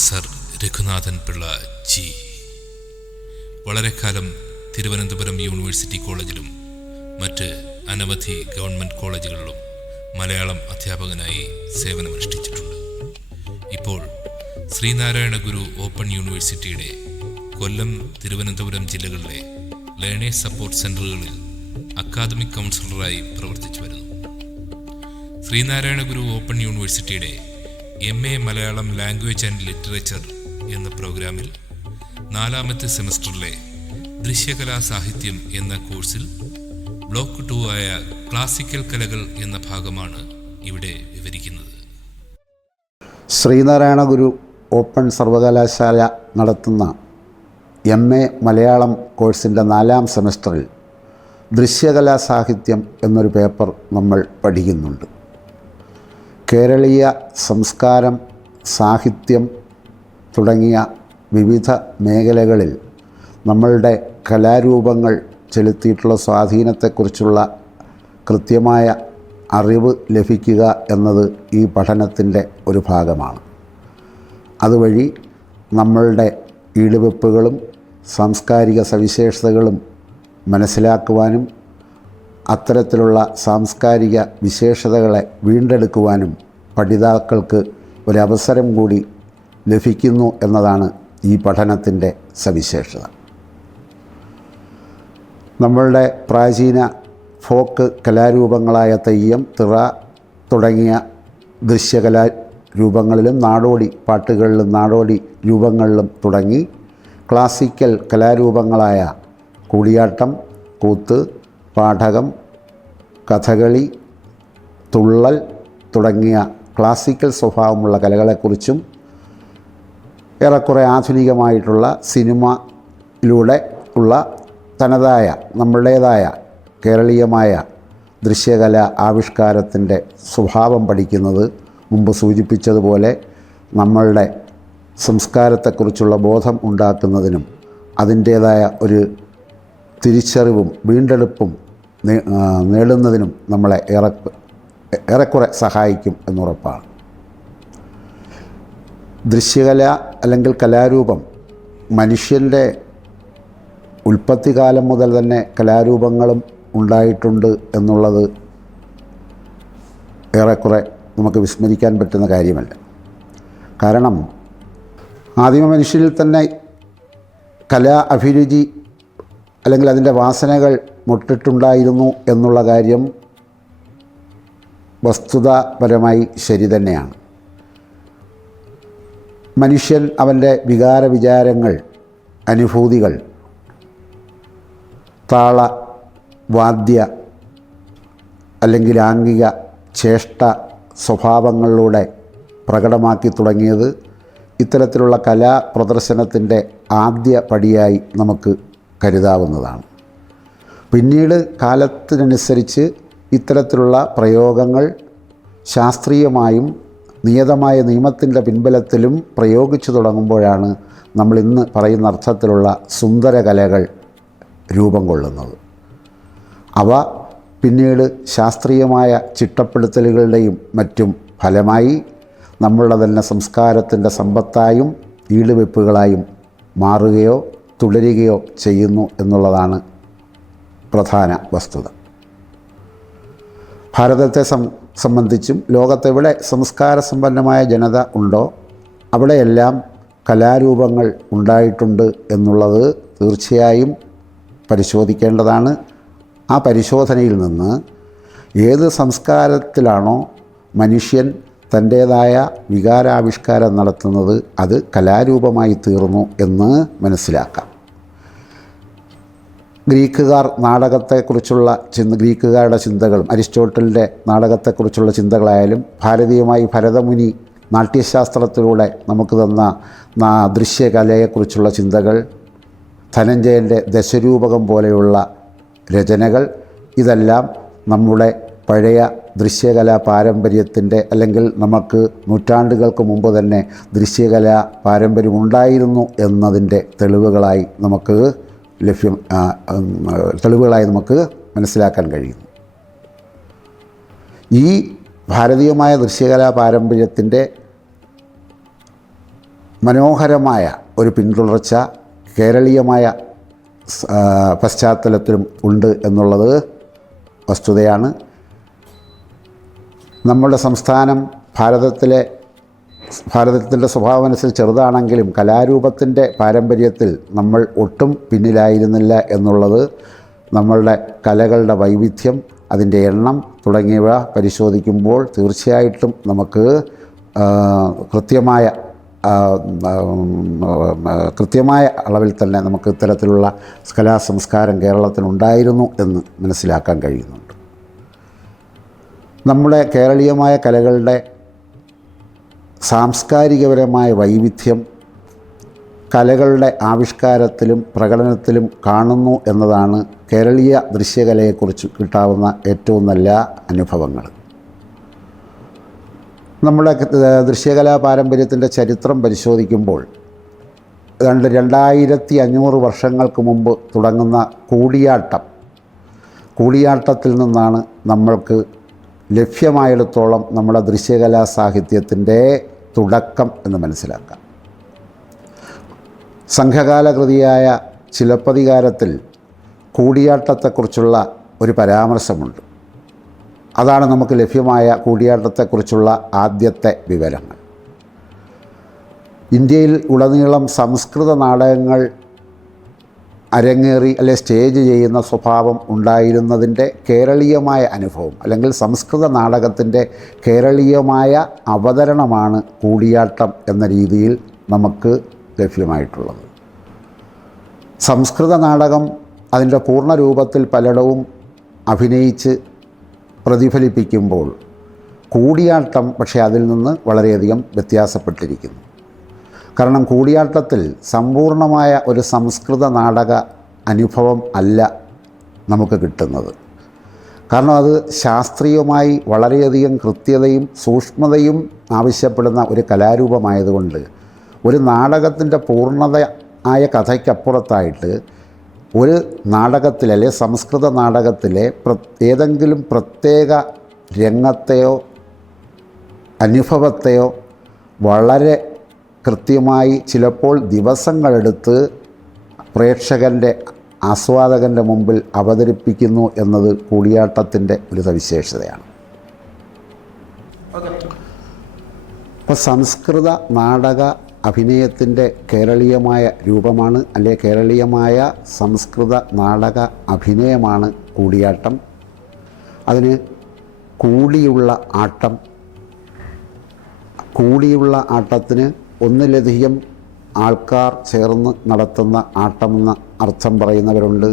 Professor Raghunathan Pillai G വളരെ കാലം Thiruvananthapuram university കോളേജിലും മറ്റ് അനവധി ഗവൺമെൻറ് കോളേജുകളിലും മലയാളം അധ്യാപകനായി സേവനമനുഷ്ഠിച്ചിട്ടുണ്ട്. ഇപ്പോൾ ശ്രീനാരായണ ഗുരു ഓപ്പൺ യൂണിവേഴ്സിറ്റിയുടെ കൊല്ലം, തിരുവനന്തപുരം ജില്ലകളിലെ ലേണേഴ്സ് സപ്പോർട്ട് സെൻ്ററുകളിൽ അക്കാദമിക് കൗൺസിലറായി പ്രവർത്തിച്ചു വരുന്നു. ശ്രീനാരായണ ഗുരു ഓപ്പൺ യൂണിവേഴ്സിറ്റിയുടെ MA Malayalam language and literature എന്ന പ്രോഗ്രാമിൽ 4ാമത്തെ സെമസ്റ്ററിലെ ദൃശ്യകലാ സാഹിത്യം എന്ന കോഴ്സിൽ ബ്ലോക്ക് 2 ആയ ക്ലാസിക്കൽ കലകൾ എന്ന ഭാഗമാണ് ഇവിടെ വിവരിക്കുന്നത്. ശ്രീനാരായണ ഗുരു ഓപ്പൺ സർവകലാശാല നടത്തുന്ന MA മലയാളം കോഴ്സിൻ്റെ 4ാം സെമസ്റ്ററിൽ ദൃശ്യകലാ സാഹിത്യം എന്നൊരു പേപ്പർ നമ്മൾ പഠിക്കുന്നുണ്ട്. കേരളീയ സംസ്കാരം, സാഹിത്യം തുടങ്ങിയ വിവിധ മേഖലകളിൽ നമ്മളുടെ കലാരൂപങ്ങൾ ചെലുത്തിയിട്ടുള്ള സ്വാധീനത്തെക്കുറിച്ചുള്ള കൃത്യമായ അറിവ് ലഭിക്കുക എന്നത് ഈ പഠനത്തിൻ്റെ ഒരു ഭാഗമാണ്. അതുവഴി നമ്മളുടെ ഈടുവെപ്പുകളും സാംസ്കാരിക സവിശേഷതകളും മനസ്സിലാക്കുവാനും അത്തരത്തിലുള്ള സാംസ്കാരിക വിശേഷതകളെ വീണ്ടെടുക്കുവാനും പഠിതാക്കൾക്ക് ഒരവസരം കൂടി ലഭിക്കുന്നു എന്നതാണ് ഈ പഠനത്തിൻ്റെ സവിശേഷത. നമ്മളുടെ പ്രാചീന ഫോക്ക് കലാരൂപങ്ങളായ തെയ്യം, തിറ തുടങ്ങിയ ദൃശ്യകലാരൂപങ്ങളിലും നാടോടി പാട്ടുകളിലും നാടോടി രൂപങ്ങളിലും തുടങ്ങി ക്ലാസിക്കൽ കലാരൂപങ്ങളായ കൂടിയാട്ടം, കൂത്ത്, പാഠകം, കഥകളി, തുള്ളൽ തുടങ്ങിയ ക്ലാസിക്കൽ സ്വഭാവമുള്ള കലകളെക്കുറിച്ചും ഏറെക്കുറെ ആധുനികമായിട്ടുള്ള സിനിമയിലൂടെ ഉള്ള തനതായ നമ്മളുടേതായ കേരളീയമായ ദൃശ്യകല ആവിഷ്കാരത്തിൻ്റെ സ്വഭാവം പഠിക്കുന്നത് മുമ്പ് സൂചിപ്പിച്ചതുപോലെ നമ്മളുടെ സംസ്കാരത്തെക്കുറിച്ചുള്ള ബോധം ഉണ്ടാക്കുന്നതിനും അതിൻ്റേതായ ഒരു തിരിച്ചറിവും വീണ്ടെടുപ്പും നേടുന്നതിനും നമ്മളെ ഏറെക്കുറെ സഹായിക്കും എന്നുറപ്പാണ്. ദൃശ്യകല അല്ലെങ്കിൽ കലാരൂപം മനുഷ്യൻ്റെ ഉൽപ്പത്തികാലം മുതൽ തന്നെ കലാരൂപങ്ങളും ഉണ്ടായിട്ടുണ്ട് എന്നുള്ളത് ഏറെക്കുറെ നമുക്ക് വിസ്മരിക്കാൻ പറ്റുന്ന കാര്യമല്ല. കാരണം ആദിമ മനുഷ്യരിൽ തന്നെ കലാ അഭിരുചി അല്ലെങ്കിൽ അതിൻ്റെ വാസനകൾ മുട്ടിട്ടുണ്ടായിരുന്നു എന്നുള്ള കാര്യം വസ്തുതാപരമായി ശരി തന്നെയാണ്. മനുഷ്യൻ അവൻ്റെ വികാര വിചാരങ്ങൾ, അനുഭൂതികൾ താള, വാദ്യ അല്ലെങ്കിൽ ആംഗിക ചേഷ്ട സ്വഭാവങ്ങളിലൂടെ പ്രകടമാക്കി തുടങ്ങിയത് ഇത്തരത്തിലുള്ള കലാ പ്രദർശനത്തിൻ്റെ ആദ്യ പടിയായി നമുക്ക് കരുതാവുന്നതാണ്. പിന്നീട് കാലത്തിനനുസരിച്ച് ഇത്തരത്തിലുള്ള പ്രയോഗങ്ങൾ ശാസ്ത്രീയമായും നിയതമായ നിയമത്തിൻ്റെ പിൻബലത്തിലും പ്രയോഗിച്ചു തുടങ്ങുമ്പോഴാണ് നമ്മൾ ഇന്ന് പറയുന്ന അർത്ഥത്തിലുള്ള സുന്ദരകലകൾ രൂപം കൊള്ളുന്നത്. അവ പിന്നീട് ശാസ്ത്രീയമായ ചിട്ടപ്പെടുത്തലുകളുടെയും മറ്റും ഫലമായി നമ്മളുടെ തന്നെ സംസ്കാരത്തിൻ്റെ സമ്പത്തായും ഈടുവെപ്പുകളായും മാറുകയോ തുടരുകയോ ചെയ്യുന്നു എന്നുള്ളതാണ് പ്രധാന വസ്തുത. ഭാരതത്തെ സംബന്ധിച്ചും ലോകത്തെവിടെ സംസ്കാരസമ്പന്നമായ ജനത ഉണ്ടോ അവിടെയെല്ലാം കലാരൂപങ്ങൾ ഉണ്ടായിട്ടുണ്ട് എന്നുള്ളത് തീർച്ചയായും പരിശോധിക്കേണ്ടതാണ്. ആ പരിശോധനയിൽ നിന്ന് ഏത് സംസ്കാരത്തിലാണോ മനുഷ്യൻ തൻ്റേതായ വികാരാവിഷ്കാരം നടത്തുന്നത് അത് കലാരൂപമായി തീർന്നു എന്ന് മനസ്സിലാക്കാം. ഗ്രീക്കുകാർ നാടകത്തെക്കുറിച്ചുള്ള ഗ്രീക്കുകാരുടെ ചിന്തകളും അരിസ്റ്റോട്ടലിൻ്റെ നാടകത്തെക്കുറിച്ചുള്ള ചിന്തകളായാലും ഭാരതീയമായി ഭരതമുനി നാട്യശാസ്ത്രത്തിലൂടെ നമുക്ക് തന്ന ദൃശ്യകലയെക്കുറിച്ചുള്ള ചിന്തകൾ, ധനഞ്ജയൻ്റെ ദശരൂപകം പോലെയുള്ള രചനകൾ, ഇതെല്ലാം നമ്മുടെ പഴയ ദൃശ്യകലാ പാരമ്പര്യത്തിൻ്റെ അല്ലെങ്കിൽ നമുക്ക് നൂറ്റാണ്ടുകൾക്ക് മുമ്പ് തന്നെ ദൃശ്യകലാ പാരമ്പര്യം ഉണ്ടായിരുന്നു എന്നതിൻ്റെ തെളിവുകളായി നമുക്ക് മനസ്സിലാക്കാൻ കഴിയുന്നു. ഈ ഭാരതീയമായ ദൃശ്യകലാ പാരമ്പര്യത്തിൻ്റെ മനോഹരമായ ഒരു പിന്തുടർച്ച കേരളീയമായ പശ്ചാത്തലത്തിലും ഉണ്ട് എന്നുള്ളത് വസ്തുതയാണ്. നമ്മുടെ സംസ്ഥാനം ഭാരതത്തിൻ്റെ സ്വഭാവമനുസരിച്ച് ചെറുതാണെങ്കിലും കലാരൂപത്തിൻ്റെ പാരമ്പര്യത്തിൽ നമ്മൾ ഒട്ടും പിന്നിലായിരുന്നില്ല എന്നുള്ളത് നമ്മളുടെ കലകളുടെ വൈവിധ്യം, അതിൻ്റെ എണ്ണം തുടങ്ങിയവ പരിശോധിക്കുമ്പോൾ തീർച്ചയായിട്ടും നമുക്ക് കൃത്യമായ അളവിൽ തന്നെ നമുക്ക് ഇത്തരത്തിലുള്ള കലാസംസ്കാരം കേരളത്തിനുണ്ടായിരുന്നു എന്ന് മനസ്സിലാക്കാൻ കഴിയുന്നുണ്ട്. നമ്മുടെ കേരളീയമായ കലകളുടെ സാംസ്കാരികപരമായ വൈവിധ്യം കലകളുടെ ആവിഷ്കാരത്തിലും പ്രകടനത്തിലും കാണുന്നു എന്നതാണ് കേരളീയ ദൃശ്യകലയെക്കുറിച്ച് കിട്ടാവുന്ന ഏറ്റവും നല്ല അനുഭവങ്ങൾ. നമ്മുടെ ദൃശ്യകലാ പാരമ്പര്യത്തിൻ്റെ ചരിത്രം പരിശോധിക്കുമ്പോൾ 2500 വർഷങ്ങൾക്ക് മുമ്പ് തുടങ്ങുന്ന കൂടിയാട്ടത്തിൽ നിന്നാണ് നമ്മൾക്ക് ലഭ്യമായിടത്തോളം നമ്മുടെ ദൃശ്യകലാ സാഹിത്യത്തിൻ്റെ തുടക്കം എന്ന് മനസ്സിലാക്കാം. സംഘകാല കൃതിയായ ചിലപ്പതികാരത്തിൽ കൂടിയാട്ടത്തെക്കുറിച്ചുള്ള ഒരു പരാമർശമുണ്ട്. അതാണ് നമുക്ക് ലഭ്യമായ കൂടിയാട്ടത്തെക്കുറിച്ചുള്ള ആദ്യത്തെ വിവരങ്ങൾ. ഇന്ത്യയിൽ ഉടനീളം സംസ്കൃത നാടകങ്ങൾ അരങ്ങേറി സ്റ്റേജ് ചെയ്യുന്ന സ്വഭാവം ഉണ്ടായിരുന്നതിൻ്റെ കേരളീയമായ അനുഭവം, അല്ലെങ്കിൽ സംസ്കൃത നാടകത്തിൻ്റെ കേരളീയമായ അവതരണമാണ് കൂടിയാട്ടം എന്ന രീതിയിൽ നമുക്ക് ലഭ്യമായിട്ടുള്ളത്. സംസ്കൃത നാടകം അതിൻ്റെ പൂർണ്ണ രൂപത്തിൽ പലയിടവും അഭിനയിച്ച് പ്രതിഫലിപ്പിക്കുമ്പോൾ കൂടിയാട്ടം പക്ഷേ അതിൽ നിന്ന് വളരെയധികം വ്യത്യാസപ്പെട്ടിരിക്കുന്നു. കാരണം കൂടിയാട്ടത്തിൽ സമ്പൂർണമായ ഒരു സംസ്കൃത നാടക അനുഭവം അല്ല നമുക്ക് കിട്ടുന്നത്. കാരണം അത് ശാസ്ത്രീയമായി വളരെയധികം കൃത്യതയും സൂക്ഷ്മതയും ആവശ്യപ്പെടുന്ന ഒരു കലാരൂപമായതുകൊണ്ട് ഒരു നാടകത്തിൻ്റെ പൂർണ്ണതയായ കഥയ്ക്കപ്പുറത്തായിട്ട് ഒരു നാടകത്തിലെ സംസ്കൃത നാടകത്തിലെ ഏതെങ്കിലും പ്രത്യേക രംഗത്തെയോ അനുഭവത്തെയോ വളരെ കൃത്യമായി ചിലപ്പോൾ ദിവസങ്ങളെടുത്ത് പ്രേക്ഷകൻ്റെ ആസ്വാദകൻ്റെ മുമ്പിൽ അവതരിപ്പിക്കുന്നു എന്നത് കൂടിയാട്ടത്തിൻ്റെ ഒരു സവിശേഷതയാണ്. അപ്പോൾ സംസ്കൃത നാടക അഭിനയത്തിൻ്റെ കേരളീയമായ രൂപമാണ്, കേരളീയമായ സംസ്കൃത നാടക അഭിനയമാണ് കൂടിയാട്ടം. അതിന് കൂടിയുള്ള ആട്ടത്തിന് ഒന്നിലധികം ആൾക്കാർ ചേർന്ന് നടത്തുന്ന ആട്ടമെന്ന അർത്ഥം പറയുന്നവരുണ്ട്.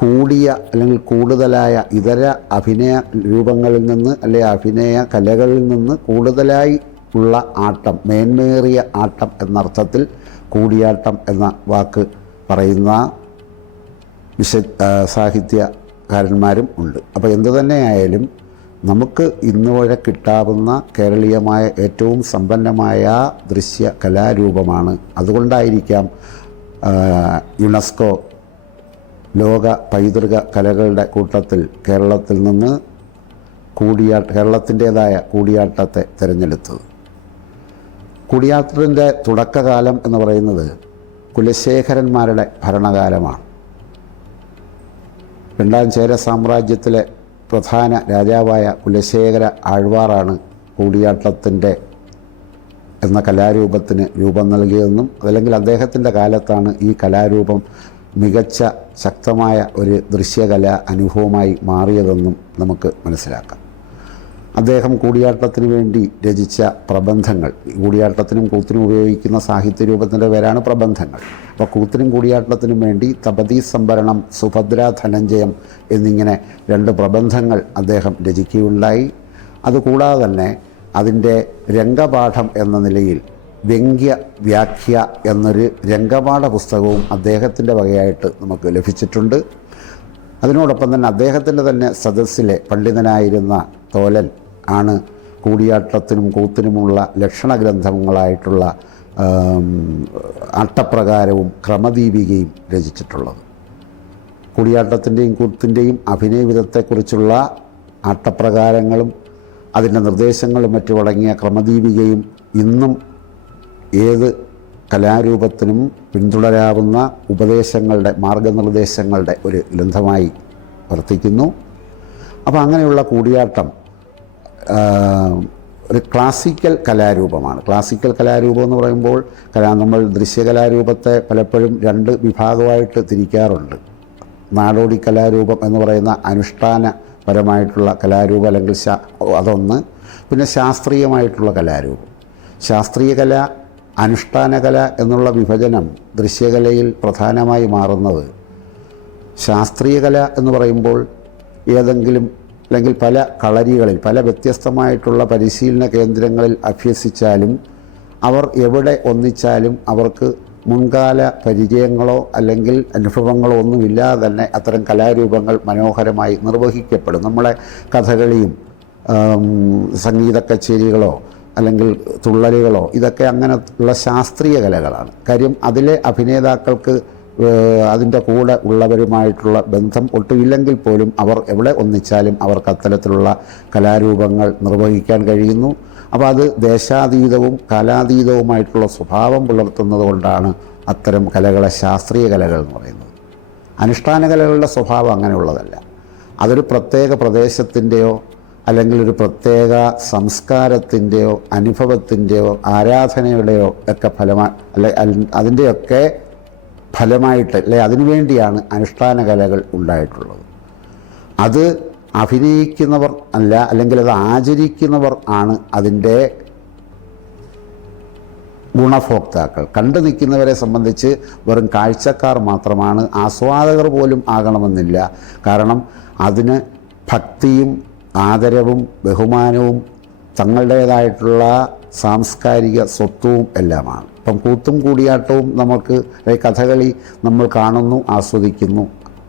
കൂടിയ അല്ലെങ്കിൽ കൂടുതലായ ഇതര അഭിനയ രൂപങ്ങളിൽ നിന്ന് അഭിനയ കലകളിൽ നിന്ന് കൂടുതലായി ഉള്ള ആട്ടം, മേന്മേറിയ ആട്ടം എന്നർത്ഥത്തിൽ കൂടിയാട്ടം എന്ന വാക്ക് പറയുന്ന സാഹിത്യകാരന്മാരും ഉണ്ട്. അപ്പോൾ എന്തു തന്നെയായാലും നമുക്ക് ഇന്നുവരെ കിട്ടാവുന്ന കേരളീയമായ ഏറ്റവും സമ്പന്നമായ ദൃശ്യ കലാരൂപമാണ്. അതുകൊണ്ടായിരിക്കാം യുനെസ്കോ ലോക പൈതൃക കലകളുടെ കൂട്ടത്തിൽ കേരളത്തിൽ നിന്ന് കേരളത്തിൻ്റേതായ കൂടിയാട്ടത്തെ തിരഞ്ഞെടുത്തത്. കൂടിയാട്ടത്തിൻ്റെ തുടക്കകാലം എന്ന് പറയുന്നത് കുലശേഖരന്മാരുടെ ഭരണകാലമാണ്. രണ്ടാം ചേര സാമ്രാജ്യത്തിലെ പ്രധാന രാജാവായ കുലശേഖര ആഴ്വാറാണ് കൂടിയാട്ടത്തിൻ്റെ എന്ന കലാരൂപത്തിന് രൂപം നൽകിയതെന്നും അതല്ലെങ്കിൽ അദ്ദേഹത്തിൻ്റെ കാലത്താണ് ഈ കലാരൂപം മികച്ച ശക്തമായ ഒരു ദൃശ്യകല അനുഭവമായി മാറിയതെന്നും നമുക്ക് മനസ്സിലാക്കാം. അദ്ദേഹം കൂടിയാട്ടത്തിന് വേണ്ടി രചിച്ച പ്രബന്ധങ്ങൾ, കൂടിയാട്ടത്തിനും കൂത്തിനും ഉപയോഗിക്കുന്ന സാഹിത്യരൂപത്തിൻ്റെ പേരാണ് പ്രബന്ധങ്ങൾ. അപ്പോൾ കൂത്തിനും കൂടിയാട്ടത്തിനും വേണ്ടി തപതി സംഭരണം, സുഭദ്ര ധനഞ്ജയം എന്നിങ്ങനെ 2 പ്രബന്ധങ്ങൾ അദ്ദേഹം രചിക്കുകയുണ്ടായി. അതുകൂടാതെ തന്നെ അതിൻ്റെ രംഗപാഠം എന്ന നിലയിൽ വ്യംഗ്യ വ്യാഖ്യ എന്നൊരു രംഗപാഠ പുസ്തകവും അദ്ദേഹത്തിൻ്റെ വകയായിട്ട് നമുക്ക് ലഭിച്ചിട്ടുണ്ട്. അതിനോടൊപ്പം തന്നെ അദ്ദേഹത്തിൻ്റെ തന്നെ സദസ്സിലെ പണ്ഡിതനായിരുന്ന തോലൻ ആണ് കൂടിയാട്ടത്തിനും കൂത്തിനുമുള്ള ലക്ഷണഗ്രന്ഥങ്ങളായിട്ടുള്ള ആട്ടപ്രകാരവും ക്രമദീപികയും രചിച്ചിട്ടുള്ളത്. കൂടിയാട്ടത്തിൻ്റെയും കൂത്തിൻ്റെയും അഭിനയവിധത്തെക്കുറിച്ചുള്ള ആട്ടപ്രകാരങ്ങളും അതിൻ്റെ നിർദ്ദേശങ്ങളും മറ്റും അടങ്ങിയ ക്രമദീപികയും ഇന്നും ഏത് കലാരൂപത്തിനും പിന്തുടരാവുന്ന ഉപദേശങ്ങളുടെ മാർഗനിർദ്ദേശങ്ങളുടെ ഒരു ഗ്രന്ഥമായി വർത്തിക്കുന്നു. അപ്പോൾ അങ്ങനെയുള്ള കൂടിയാട്ടം ഒരു ക്ലാസിക്കൽ കലാരൂപമാണ്. ക്ലാസിക്കൽ കലാരൂപം എന്ന് പറയുമ്പോൾ നമ്മൾ ദൃശ്യകലാരൂപത്തെ പലപ്പോഴും രണ്ട് വിഭാഗമായിട്ട് തിരിക്കാറുണ്ട്. നാടോടി കലാരൂപം എന്ന് പറയുന്ന അനുഷ്ഠാനപരമായിട്ടുള്ള കലാരൂപം അല്ലെങ്കിൽ അതൊന്ന്, പിന്നെ ശാസ്ത്രീയമായിട്ടുള്ള കലാരൂപം. ശാസ്ത്രീയ കല, അനുഷ്ഠാന കല എന്നുള്ള വിഭജനം ദൃശ്യകലയിൽ പ്രധാനമായി മാറുന്നത് ശാസ്ത്രീയ കല എന്ന് പറയുമ്പോൾ ഏതെങ്കിലും അല്ലെങ്കിൽ പല കളരികളിൽ പല വ്യത്യസ്തമായിട്ടുള്ള പരിശീലന കേന്ദ്രങ്ങളിൽ അഭ്യസിച്ചാലും അവർ എവിടെ ഒന്നിച്ചാലും അവർക്ക് മുൻകാല പരിചയങ്ങളോ അല്ലെങ്കിൽ അനുഭവങ്ങളോ ഒന്നുമില്ലാതെ തന്നെ അത്തരം കലാരൂപങ്ങൾ മനോഹരമായി നിർവഹിക്കപ്പെടും. നമ്മളെ കഥകളിയും സംഗീത കച്ചേരികളോ അല്ലെങ്കിൽ തുള്ളലുകളോ ഇതൊക്കെ അങ്ങനെയുള്ള ശാസ്ത്രീയ കലകളാണ്. കാര്യം അതിലെ അഭിനേതാക്കൾക്ക് അതിൻ്റെ കൂടെ ഉള്ളവരുമായിട്ടുള്ള ബന്ധം ഒട്ടുമില്ലെങ്കിൽ പോലും അവർ എവിടെ ഒന്നിച്ചാലും അവർക്ക് അത്തരത്തിലുള്ള കലാരൂപങ്ങൾ നിർവഹിക്കാൻ കഴിയുന്നു. അപ്പോൾ അത് ദേശാതീതവും കാലാതീതവുമായിട്ടുള്ള സ്വഭാവം പുലർത്തുന്നത് കൊണ്ടാണ് അത്തരം കലകളെ ശാസ്ത്രീയ കലകൾ എന്ന് പറയുന്നത്. അനുഷ്ഠാന കലകളുടെ സ്വഭാവം അങ്ങനെയുള്ളതല്ല. അതൊരു പ്രത്യേക പ്രദേശത്തിൻ്റെയോ അല്ലെങ്കിൽ ഒരു പ്രത്യേക സംസ്കാരത്തിൻ്റെയോ അനുഭവത്തിൻ്റെയോ ആരാധനയുടെയോ ഒക്കെ അതിൻ്റെയൊക്കെ ഫലമായിട്ട് അല്ലെ അതിനുവേണ്ടിയാണ് അനുഷ്ഠാന കലകൾ ഉണ്ടായിട്ടുള്ളത്. അത് അഭിനയിക്കുന്നവർ അല്ല, അല്ലെങ്കിൽ അത് ആചരിക്കുന്നവർ ആണ് അതിൻ്റെ ഗുണഭോക്താക്കൾ. കണ്ടു നിൽക്കുന്നവരെ സംബന്ധിച്ച് വെറും കാഴ്ചക്കാർ മാത്രമാണ്, ആസ്വാദകർ പോലും ആകണമെന്നില്ല. കാരണം അതിന് ഭക്തിയും ആദരവും ബഹുമാനവും തങ്ങളുടേതായിട്ടുള്ള സാംസ്കാരിക സ്വത്വവും എല്ലാമാണ്. ഇപ്പം കൂത്തും കൂടിയാട്ടവും നമുക്ക് കഥകളി നമ്മൾ കാണുന്നു, ആസ്വദിക്കുന്നു,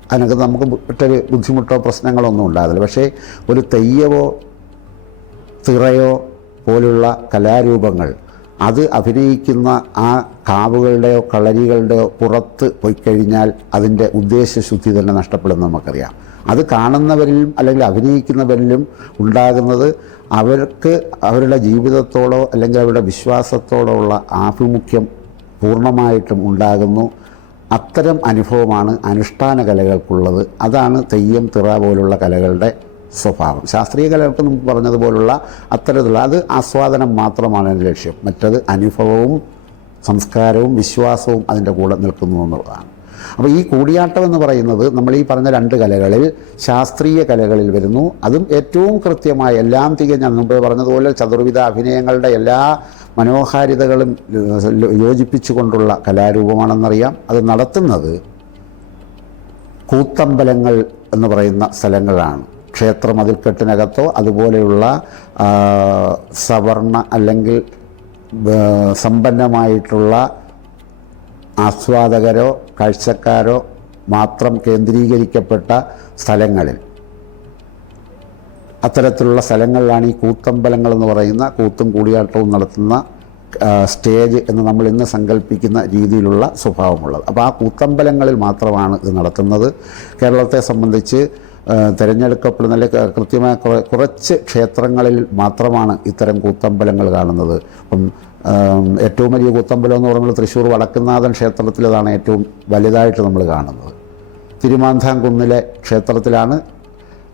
അതിനൊക്കെ നമുക്ക് ഒട്ടൊരു ബുദ്ധിമുട്ടോ പ്രശ്നങ്ങളൊന്നും ഉണ്ടാകില്ല. പക്ഷേ ഒരു തെയ്യമോ തിറയോ പോലുള്ള കലാരൂപങ്ങൾ അത് അഭിനയിക്കുന്ന ആ കാവുകളുടെയോ കളരികളുടെയോ പുറത്ത് പോയിക്കഴിഞ്ഞാൽ അതിൻ്റെ ഉദ്ദേശശുദ്ധി തന്നെ നഷ്ടപ്പെടുമെന്ന് നമുക്കറിയാം. അത് കാണുന്നവരിലും അല്ലെങ്കിൽ അഭിനയിക്കുന്നവരിലും ഉണ്ടാകുന്നത് അവർക്ക് അവരുടെ ജീവിതത്തോടോ അല്ലെങ്കിൽ അവരുടെ വിശ്വാസത്തോടോ ഉള്ള ആഭിമുഖ്യം പൂർണ്ണമായിട്ടും ഉണ്ടാകുന്നു. അത്തരം അനുഭവമാണ് അനുഷ്ഠാന കലകൾക്കുള്ളത്. അതാണ് തെയ്യം തിറ പോലുള്ള കലകളുടെ സ്വഭാവം. ശാസ്ത്രീയ കലകൾക്ക് മുമ്പ് പറഞ്ഞതുപോലുള്ള അത്തരത്തിലുള്ള അത് ആസ്വാദനം മാത്രമാണ് എൻ്റെ ലക്ഷ്യം. മറ്റത് അനുഭവവും സംസ്കാരവും വിശ്വാസവും അതിൻ്റെ കൂടെ നിൽക്കുന്നു എന്നുള്ളതാണ്. അപ്പോൾ ഈ കൂടിയാട്ടം എന്ന് പറയുന്നത് നമ്മൾ ഈ പറഞ്ഞ രണ്ട് കലകളിൽ ശാസ്ത്രീയ കലകളിൽ വരുന്നു. അതും ഏറ്റവും കൃത്യമായി എല്ലാം തികഞ്ഞ മുമ്പ് പറഞ്ഞതുപോലെ ചതുർവിധ അഭിനയങ്ങളുടെ എല്ലാ മനോഹാരിതകളും യോജിപ്പിച്ചുകൊണ്ടുള്ള കലാരൂപമാണെന്നറിയാം. അത് നടത്തുന്നത് കൂത്തമ്പലങ്ങൾ എന്ന് പറയുന്ന സ്ഥലങ്ങളാണ്. ക്ഷേത്ര മതിൽക്കെട്ടിനകത്തോ അതുപോലെയുള്ള സവർണ അല്ലെങ്കിൽ സമ്പന്നമായിട്ടുള്ള ആസ്വാദകരോ കാഴ്ചക്കാരോ മാത്രം കേന്ദ്രീകരിക്കപ്പെട്ട സ്ഥലങ്ങളിൽ, അത്തരത്തിലുള്ള സ്ഥലങ്ങളിലാണ് ഈ കൂത്തമ്പലങ്ങൾ എന്ന് പറയുന്ന കൂത്തും കൂടിയാട്ടവും നടത്തുന്ന സ്റ്റേജ് എന്ന് നമ്മൾ ഇന്ന് സങ്കല്പിക്കുന്ന രീതിയിലുള്ള സ്വഭാവമുള്ളത്. അപ്പോൾ ആ കൂത്തമ്പലങ്ങളിൽ മാത്രമാണ് ഇത് നടത്തുന്നത്. കേരളത്തെ സംബന്ധിച്ച് തിരഞ്ഞെടുക്കപ്പെടുന്ന അല്ലെങ്കിൽ കൃത്യമായ കുറച്ച് ക്ഷേത്രങ്ങളിൽ മാത്രമാണ് ഇത്തരം കൂത്തമ്പലങ്ങൾ കാണുന്നത്. അപ്പം ഏറ്റവും വലിയ കൂത്തമ്പലം എന്ന് പറയുന്നത് തൃശ്ശൂർ വടക്കുന്നാഥൻ ക്ഷേത്രത്തിലതാണ് ഏറ്റവും വലുതായിട്ട് നമ്മൾ കാണുന്നത്. തിരുമാന്താംകുന്നിലെ ക്ഷേത്രത്തിലാണ്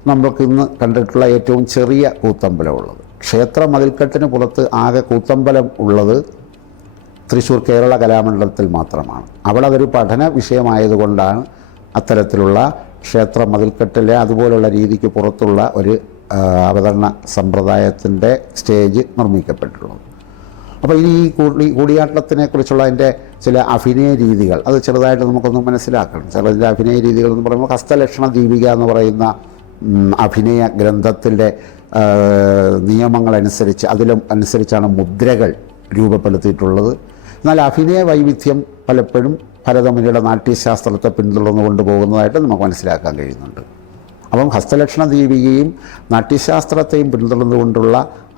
നമ്മൾക്കിന്ന് കണ്ടിട്ടുള്ള ഏറ്റവും ചെറിയ കൂത്തമ്പലം ഉള്ളത്. ക്ഷേത്ര മതിൽക്കെട്ടിന് പുറത്ത് ആകെ കൂത്തമ്പലം ഉള്ളത് തൃശ്ശൂർ കേരള കലാമണ്ഡലത്തിൽ മാത്രമാണ്. അവിടെ അതൊരു പഠന വിഷയമായതുകൊണ്ടാണ് അത്തരത്തിലുള്ള ക്ഷേത്ര മതിൽക്കെട്ടിലെ അതുപോലുള്ള രീതിക്ക് പുറത്തുള്ള ഒരു അവതരണ സമ്പ്രദായത്തിൻ്റെ സ്റ്റേജ് നിർമ്മിക്കപ്പെട്ടിട്ടുള്ളത്. അപ്പോൾ ഈ കൂടിയാട്ടത്തിനെ കുറിച്ചുള്ള അതിൻ്റെ ചില അഭിനയ രീതികൾ അത് ചെറുതായിട്ട് നമുക്കൊന്ന് മനസ്സിലാക്കണം. ചില അഭിനയ രീതികൾ എന്ന് പറയുമ്പോൾ ഹസ്തലക്ഷണ ദീപിക എന്ന് പറയുന്ന അഭിനയ ഗ്രന്ഥത്തിൻ്റെ നിയമങ്ങളനുസരിച്ച് അനുസരിച്ചാണ് മുദ്രകൾ രൂപപ്പെടുത്തിയിട്ടുള്ളത്. എന്നാൽ അഭിനയ വൈവിധ്യം പലപ്പോഴും ഭരതമുനിയുടെ നാട്യശാസ്ത്രത്തെ പിന്തുടർന്നു കൊണ്ടുപോകുന്നതായിട്ട് നമുക്ക് മനസ്സിലാക്കാൻ കഴിയുന്നുണ്ട്. അപ്പം ഹസ്തലക്ഷണ ദീപികയും നാട്യശാസ്ത്രത്തെയും പിന്തുടർന്നുകൊണ്ടുള്ള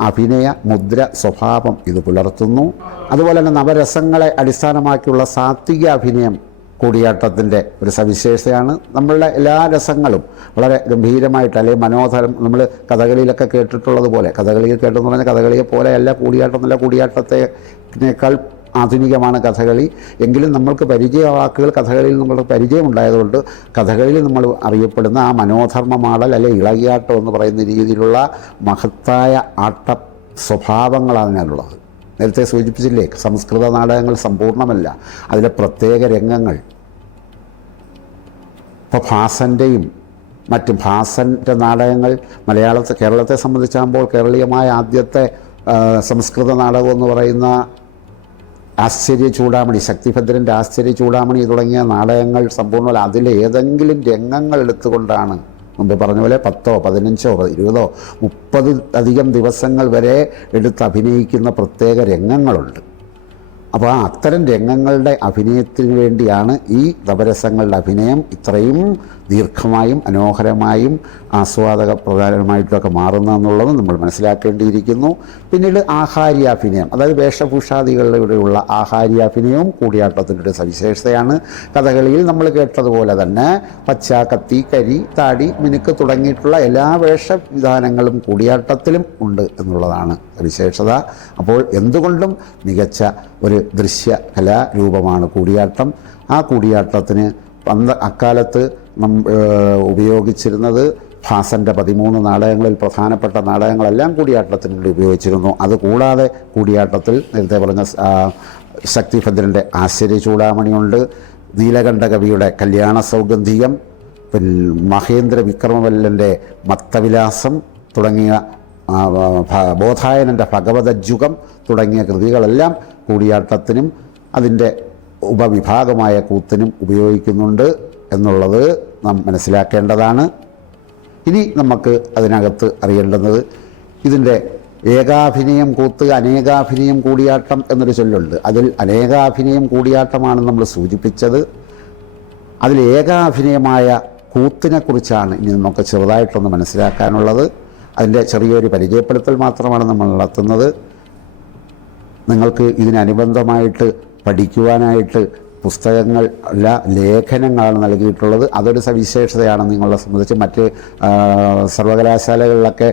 അഭിനയ മുദ്ര സ്വഭാവം ഇത് പുലർത്തുന്നു. അതുപോലെ തന്നെ നവരസങ്ങളെ അടിസ്ഥാനമാക്കിയുള്ള സാത്വിക അഭിനയം കൂടിയാട്ടത്തിൻ്റെ ഒരു സവിശേഷതയാണ്. നമ്മളുടെ എല്ലാ രസങ്ങളും വളരെ ഗംഭീരമായിട്ട് അല്ലെങ്കിൽ മനോഹരം നമ്മൾ കഥകളിയിലൊക്കെ കേട്ടിട്ടുള്ളത് പോലെ, കഥകളിയിൽ കേട്ടെന്ന് പറഞ്ഞാൽ കഥകളിയെ പോലെയല്ല കൂടിയാട്ടം, നല്ല കൂടിയാട്ടത്തേക്കാൾ ആധുനികമാണ് കഥകളി. എങ്കിലും നമ്മൾക്ക് പരിചയവാക്കുകൾ കഥകളിയിൽ നമ്മൾക്ക് പരിചയമുണ്ടായതുകൊണ്ട് കഥകളിയിൽ നമ്മൾ അറിയപ്പെടുന്ന ആ മനോധർമ്മമാടൽ അല്ലെ ഇളകിയാട്ടം എന്ന് പറയുന്ന രീതിയിലുള്ള മഹത്തായ ആട്ട സ്വഭാവങ്ങളാണ് അതിനുള്ളത്. നേരത്തെ സൂചിപ്പിച്ചില്ലേ, സംസ്കൃത നാടകങ്ങൾ സമ്പൂർണ്ണമല്ല, അതിലെ പ്രത്യേക രംഗങ്ങൾ. ഇപ്പോൾ ഭാസൻ്റെയും ഭാസൻ്റെ നാടകങ്ങൾ കേരളത്തെ സംബന്ധിച്ചാകുമ്പോൾ കേരളീയമായ ആദ്യത്തെ സംസ്കൃത നാടകം എന്ന് പറയുന്ന ആശ്ചര്യ ചൂടാമണി, ശക്തിഭദ്രൻ്റെ ആശ്ചര്യ ചൂടാമണി തുടങ്ങിയ നാടകങ്ങൾ സമ്പൂർണ്ണമല്ല. അതിലെ ഏതെങ്കിലും രംഗങ്ങൾ എടുത്തുകൊണ്ടാണ്, മുമ്പ് പറഞ്ഞ പോലെ 10, 15, 20, 30 അധികം ദിവസങ്ങൾ വരെ എടുത്ത് അഭിനയിക്കുന്ന പ്രത്യേക രംഗങ്ങളുണ്ട്. അപ്പോൾ അത്തരം രംഗങ്ങളുടെ അഭിനയത്തിന് വേണ്ടിയാണ് ഈ നവരസങ്ങളുടെ അഭിനയം ഇത്രയും ദീർഘമായും മനോഹരമായും ആസ്വാദകപ്രധാനമായിട്ടൊക്കെ മാറുന്നതെന്നുള്ളത് നമ്മൾ മനസ്സിലാക്കേണ്ടിയിരിക്കുന്നു. പിന്നീട് ആഹാര്യാഭിനയം, അതായത് വേഷഭൂഷാദികളിലൂടെയുള്ള ആഹാര്യാഭിനയവും കൂടിയാട്ടത്തിൻ്റെ ഒരു സവിശേഷതയാണ്. കഥകളിയിൽ നമ്മൾ കേട്ടതുപോലെ തന്നെ പച്ച, കത്തി, കരി, താടി, മിനുക്ക് തുടങ്ങിയിട്ടുള്ള എല്ലാ വേഷവിധാനങ്ങളും കൂടിയാട്ടത്തിലും ഉണ്ട് എന്നുള്ളതാണ് വിശേഷത. അപ്പോൾ എന്തുകൊണ്ടും മികച്ച ഒരു ദൃശ്യ കലാരൂപമാണ് കൂടിയാട്ടം. ആ കൂടിയാട്ടത്തിന് അക്കാലത്ത് ഉപയോഗിച്ചിരുന്നത് ഭാസൻ്റെ 13 നാടകങ്ങളിൽ പ്രധാനപ്പെട്ട നാടകങ്ങളെല്ലാം കൂടിയാട്ടത്തിന് വേണ്ടി ഉപയോഗിച്ചിരുന്നു. അതുകൂടാതെ കൂടിയാട്ടത്തിൽ നേരത്തെ പറഞ്ഞ ശക്തിഭദ്രൻ്റെ ആശ്ചര്യ ചൂടാമണിയുണ്ട്, നീലകണ്ഠ കവിയുടെ കല്യാണ സൗഗന്ധികം, മഹേന്ദ്ര വിക്രമവല്ലൻ്റെ മത്തവിലാസം തുടങ്ങിയ ബോധായനൻ്റെ ഭഗവതജ്ജുകം തുടങ്ങിയ കൃതികളെല്ലാം കൂടിയാട്ടത്തിനും അതിൻ്റെ ഉപവിഭാഗമായ കൂത്തിനും ഉപയോഗിക്കുന്നുണ്ട് എന്നുള്ളത് നാം മനസ്സിലാക്കേണ്ടതാണ്. ഇനി നമുക്ക് അതിനകത്ത് അറിയേണ്ടുന്നത് ഇതിൻ്റെ ഏകാഭിനയം കൂത്ത്, അനേകാഭിനയം കൂടിയാട്ടം എന്നൊരു ചൊല്ലുണ്ട്. അതിൽ അനേകാഭിനയം കൂടിയാട്ടമാണ് നമ്മൾ സൂചിപ്പിച്ചത്. അതിൽ ഏകാഭിനയമായ കൂത്തിനെക്കുറിച്ചാണ് ഇനി നമുക്ക് ചെറുതായിട്ടൊന്ന് മനസ്സിലാക്കാനുള്ളത്. അതിൻ്റെ ചെറിയൊരു പരിചയപ്പെടുത്തൽ മാത്രമാണ് നമ്മൾ നടത്തുന്നത്. നിങ്ങൾക്ക് ഇതിനനുബന്ധമായിട്ട് പഠിക്കുവാനായിട്ട് പുസ്തകങ്ങൾ അല്ല ലേഖനങ്ങളാണ് നൽകിയിട്ടുള്ളത്. അതൊരു സവിശേഷതയാണ് നിങ്ങളെ സംബന്ധിച്ച്. മറ്റ് സർവകലാശാലകളിലൊക്കെ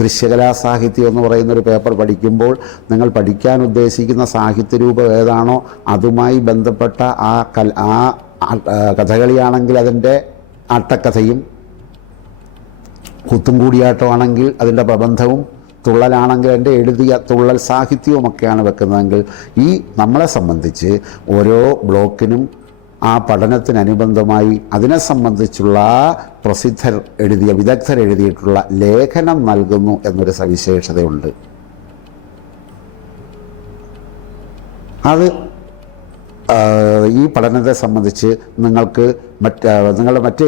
ദൃശ്യകലാസാഹിത്യം എന്ന് പറയുന്നൊരു പേപ്പർ പഠിക്കുമ്പോൾ നിങ്ങൾ പഠിക്കാൻ ഉദ്ദേശിക്കുന്ന സാഹിത്യരൂപം ഏതാണോ അതുമായി ബന്ധപ്പെട്ട ആ കഥകളിയാണെങ്കിൽ അതിൻ്റെ ആട്ടക്കഥയും, കുത്തും കൂടിയാട്ടമാണെങ്കിൽ അതിൻ്റെ പ്രബന്ധവും, തുള്ളലാണെങ്കിൽ എൻ്റെ എഴുതിയ തുള്ളൽ സാഹിത്യവുമൊക്കെയാണ് വെക്കുന്നതെങ്കിൽ ഈ നമ്മളെ സംബന്ധിച്ച് ഓരോ ബ്ലോക്കിനും ആ പഠനത്തിനനുബന്ധമായി അതിനെ സംബന്ധിച്ചുള്ള വിദഗ്ധർ എഴുതിയിട്ടുള്ള ലേഖനം നൽകുന്നു എന്നൊരു സവിശേഷതയുണ്ട്. അത് ഈ പഠനത്തെ സംബന്ധിച്ച് നിങ്ങൾക്ക് നിങ്ങളുടെ മറ്റ്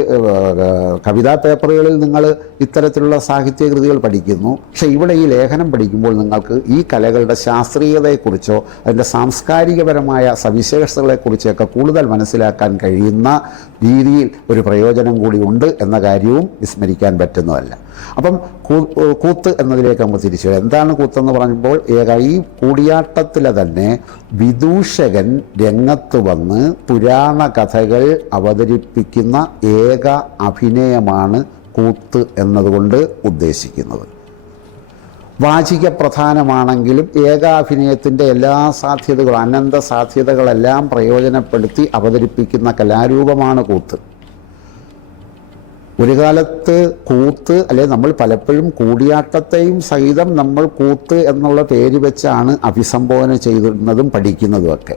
കവിതാ പേപ്പറുകളിൽ നിങ്ങൾ ഇത്തരത്തിലുള്ള സാഹിത്യകൃതികൾ പഠിക്കുന്നു. പക്ഷേ ഇവിടെ ഈ ലേഖനം പഠിക്കുമ്പോൾ നിങ്ങൾക്ക് ഈ കലകളുടെ ശാസ്ത്രീയതയെക്കുറിച്ചോ അതിൻ്റെ സാംസ്കാരികപരമായ സവിശേഷതകളെക്കുറിച്ചൊക്കെ കൂടുതൽ മനസ്സിലാക്കാൻ കഴിയുന്ന രീതിയിൽ ഒരു പ്രയോജനം കൂടി ഉണ്ട് എന്ന കാര്യവും വിസ്മരിക്കാൻ പറ്റുന്നതല്ല. അപ്പം കൂത്ത് എന്നതിലേക്ക് നമുക്ക് തിരിച്ചു വരാം. എന്താണ് കൂത്തെന്ന് പറയുമ്പോൾ ഈ കൂടിയാട്ടത്തിലെ തന്നെ വിദൂഷകൻ രംഗത്ത് വന്ന് പുരാണ കഥകൾ അവതരിപ്പിക്കുന്ന ഏക അഭിനയമാണ് കൂത്ത് എന്നതുകൊണ്ട് ഉദ്ദേശിക്കുന്നത്. വാചിക പ്രധാനമാണെങ്കിലും ഏകാഭിനയത്തിൻ്റെ എല്ലാ സാധ്യതകളും അനന്ത സാധ്യതകളെല്ലാം പ്രയോജനപ്പെടുത്തി അവതരിപ്പിക്കുന്ന കലാരൂപമാണ് കൂത്ത്. ഒരു കാലത്ത് കൂത്ത് നമ്മൾ പലപ്പോഴും കൂടിയാട്ടത്തെയും സഹിതം നമ്മൾ കൂത്ത് എന്നുള്ള പേര് വെച്ചാണ് അഭിസംബോധന ചെയ്തിരുന്നതും പഠിക്കുന്നതുമൊക്കെ.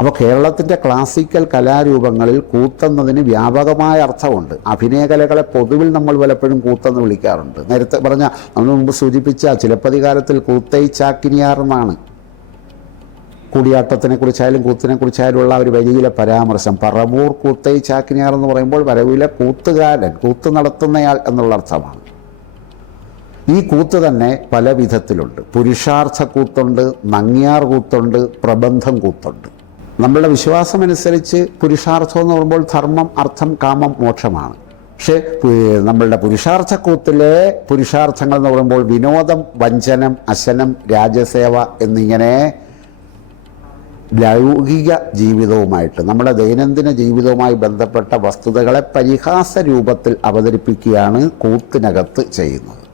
അപ്പോൾ കേരളത്തിൻ്റെ ക്ലാസിക്കൽ കലാരൂപങ്ങളിൽ കൂത്തെന്നതിന് വ്യാപകമായ അർത്ഥമുണ്ട്. അഭിനയകലകളെ പൊതുവിൽ നമ്മൾ പലപ്പോഴും കൂത്തെന്ന് വിളിക്കാറുണ്ട്. നേരത്തെ നമ്മൾ മുമ്പ് സൂചിപ്പിച്ച ചിലപ്പതികാരത്തിൽ കൂത്തൈ ചാക്കിനിയാർ എന്നാണ് കൂടിയാട്ടത്തിനെക്കുറിച്ചായാലും കൂത്തിനെക്കുറിച്ചായാലുള്ള ഒരു വലിയ പരാമർശം. പറവൂർ കൂത്തൈ ചാക്കിനിയാർ എന്ന് പറയുമ്പോൾ വരവിലെ കൂത്തുകാരൻ, കൂത്ത് നടത്തുന്നയാൾ എന്നുള്ള അർത്ഥമാണ്. ഈ കൂത്ത് തന്നെ പല വിധത്തിലുണ്ട്. പുരുഷാർത്ഥ കൂത്തുണ്ട്, നങ്ങ്യാർ കൂത്തുണ്ട്, പ്രബന്ധം കൂത്തുണ്ട്. നമ്മളുടെ വിശ്വാസമനുസരിച്ച് പുരുഷാർത്ഥം എന്ന് പറയുമ്പോൾ ധർമ്മം, അർത്ഥം, കാമം, മോക്ഷമാണ്. പക്ഷേ നമ്മളുടെ പുരുഷാർത്ഥക്കൂത്തിലെ പുരുഷാർത്ഥങ്ങൾ എന്ന് പറയുമ്പോൾ വിനോദം, വഞ്ചനം, അശനം, രാജസേവ എന്നിങ്ങനെ ലൗകിക ജീവിതവുമായിട്ട് നമ്മുടെ ദൈനംദിന ജീവിതവുമായി ബന്ധപ്പെട്ട വസ്തുതകളെ പരിഹാസ രൂപത്തിൽ അവതരിപ്പിക്കുകയാണ് കൂത്തിനകത്ത് ചെയ്യുന്നത്.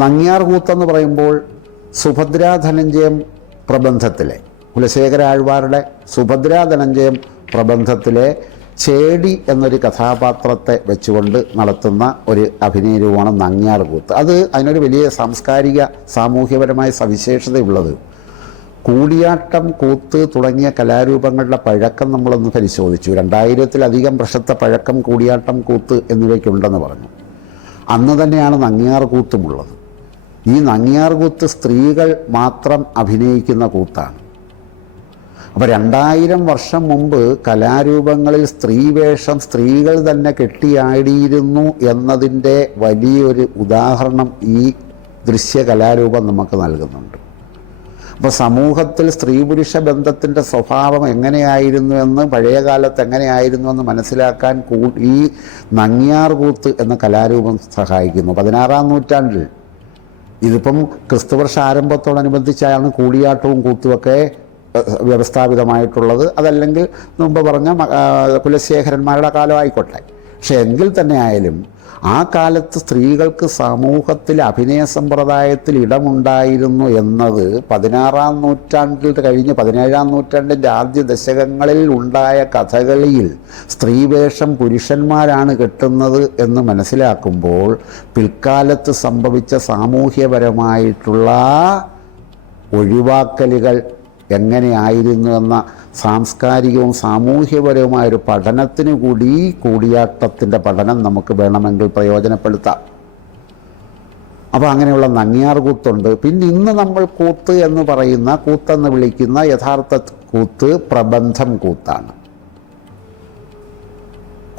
നങ്ങ്യാർ കൂത്തെന്ന് പറയുമ്പോൾ സുഭദ്രാ ധനഞ്ജയം പ്രബന്ധത്തിലെ കുലശേഖര ആഴ്വാരുടെ സുഭദ്രാ ധനഞ്ജയം പ്രബന്ധത്തിലെ ചേടി എന്നൊരു കഥാപാത്രത്തെ വെച്ചുകൊണ്ട് നടത്തുന്ന ഒരു അഭിനയ രൂപമാണ് നങ്ങ്യാർ കൂത്ത്. അതിനൊരു വലിയ സാംസ്കാരിക സാമൂഹ്യപരമായ സവിശേഷതയുള്ളത്, കൂടിയാട്ടം, കൂത്ത് തുടങ്ങിയ കലാരൂപങ്ങളുടെ പഴക്കം നമ്മളൊന്ന് പരിശോധിച്ചു. 2000-ലധികം വർഷത്തെ പഴക്കം കൂടിയാട്ടം, കൂത്ത് എന്നിവയ്ക്കുണ്ടെന്ന് പറഞ്ഞു. അന്ന് തന്നെയാണ് നങ്ങ്യാർ കൂത്തുമുള്ളത്. ഈ നങ്ങ്യാർ കൂത്ത് സ്ത്രീകൾ മാത്രം അഭിനയിക്കുന്ന കൂത്താണ്. അപ്പോൾ 2000 വർഷം മുമ്പ് കലാരൂപങ്ങളിൽ സ്ത്രീവേഷം സ്ത്രീകൾ തന്നെ കെട്ടിയാടിയിരുന്നു എന്നതിൻ്റെ വലിയൊരു ഉദാഹരണം ഈ ദൃശ്യ കലാരൂപം നമുക്ക് നൽകുന്നുണ്ട്. അപ്പോൾ സമൂഹത്തിൽ സ്ത്രീ പുരുഷ ബന്ധത്തിൻ്റെ സ്വഭാവം എങ്ങനെയായിരുന്നു എന്ന്, പഴയ കാലത്ത് എങ്ങനെയായിരുന്നു എന്ന് മനസ്സിലാക്കാൻ ഈ നങ്ങ്യാർ കൂത്ത് എന്ന കലാരൂപം സഹായിക്കുന്നു. 16-ാം നൂറ്റാണ്ടിൽ, ഇതിപ്പം ക്രിസ്തുവർഷ ആരംഭത്തോടനുബന്ധിച്ചാണ് കൂടിയാട്ടവും കൂത്തുമൊക്കെ വ്യവസ്ഥാപിതമായിട്ടുള്ളത്. അതല്ലെങ്കിൽ മുമ്പ് പറഞ്ഞ കുലശേഖരന്മാരുടെ കാലം ആയിക്കോട്ടെ. പക്ഷെ എങ്കിൽ തന്നെ ആയാലും ആ കാലത്ത് സ്ത്രീകൾക്ക് സമൂഹത്തിൽ അഭിനയ സമ്പ്രദായത്തിൽ ഇടമുണ്ടായിരുന്നു എന്നത് 16-ാം നൂറ്റാണ്ടിൽ കഴിഞ്ഞ് 17-ാം നൂറ്റാണ്ടിൻ്റെ ആദ്യ ദശകങ്ങളിൽ ഉണ്ടായ കഥകളിയിൽ സ്ത്രീവേഷം പുരുഷന്മാരാണ് കെട്ടുന്നത് എന്ന് മനസ്സിലാക്കുമ്പോൾ പിൽക്കാലത്ത് സംഭവിച്ച സാമൂഹ്യപരമായിട്ടുള്ള ഒഴിവാക്കലുകൾ എങ്ങനെയായിരുന്നു എന്ന സാംസ്കാരികവും സാമൂഹ്യപരവുമായൊരു പഠനത്തിനു കൂടി കൂടിയാട്ടത്തിൻ്റെ പഠനം നമുക്ക് വേണമെങ്കിൽ പ്രയോജനപ്പെടുത്താം. അപ്പോൾ അങ്ങനെയുള്ള നങ്ങ്യാർ കൂത്തുണ്ട്. പിന്നെ ഇന്ന് നമ്മൾ കൂത്ത് എന്ന് പറയുന്ന, കൂത്തെന്ന് വിളിക്കുന്ന യഥാർത്ഥ കൂത്ത് പ്രബന്ധം കൂത്താണ്.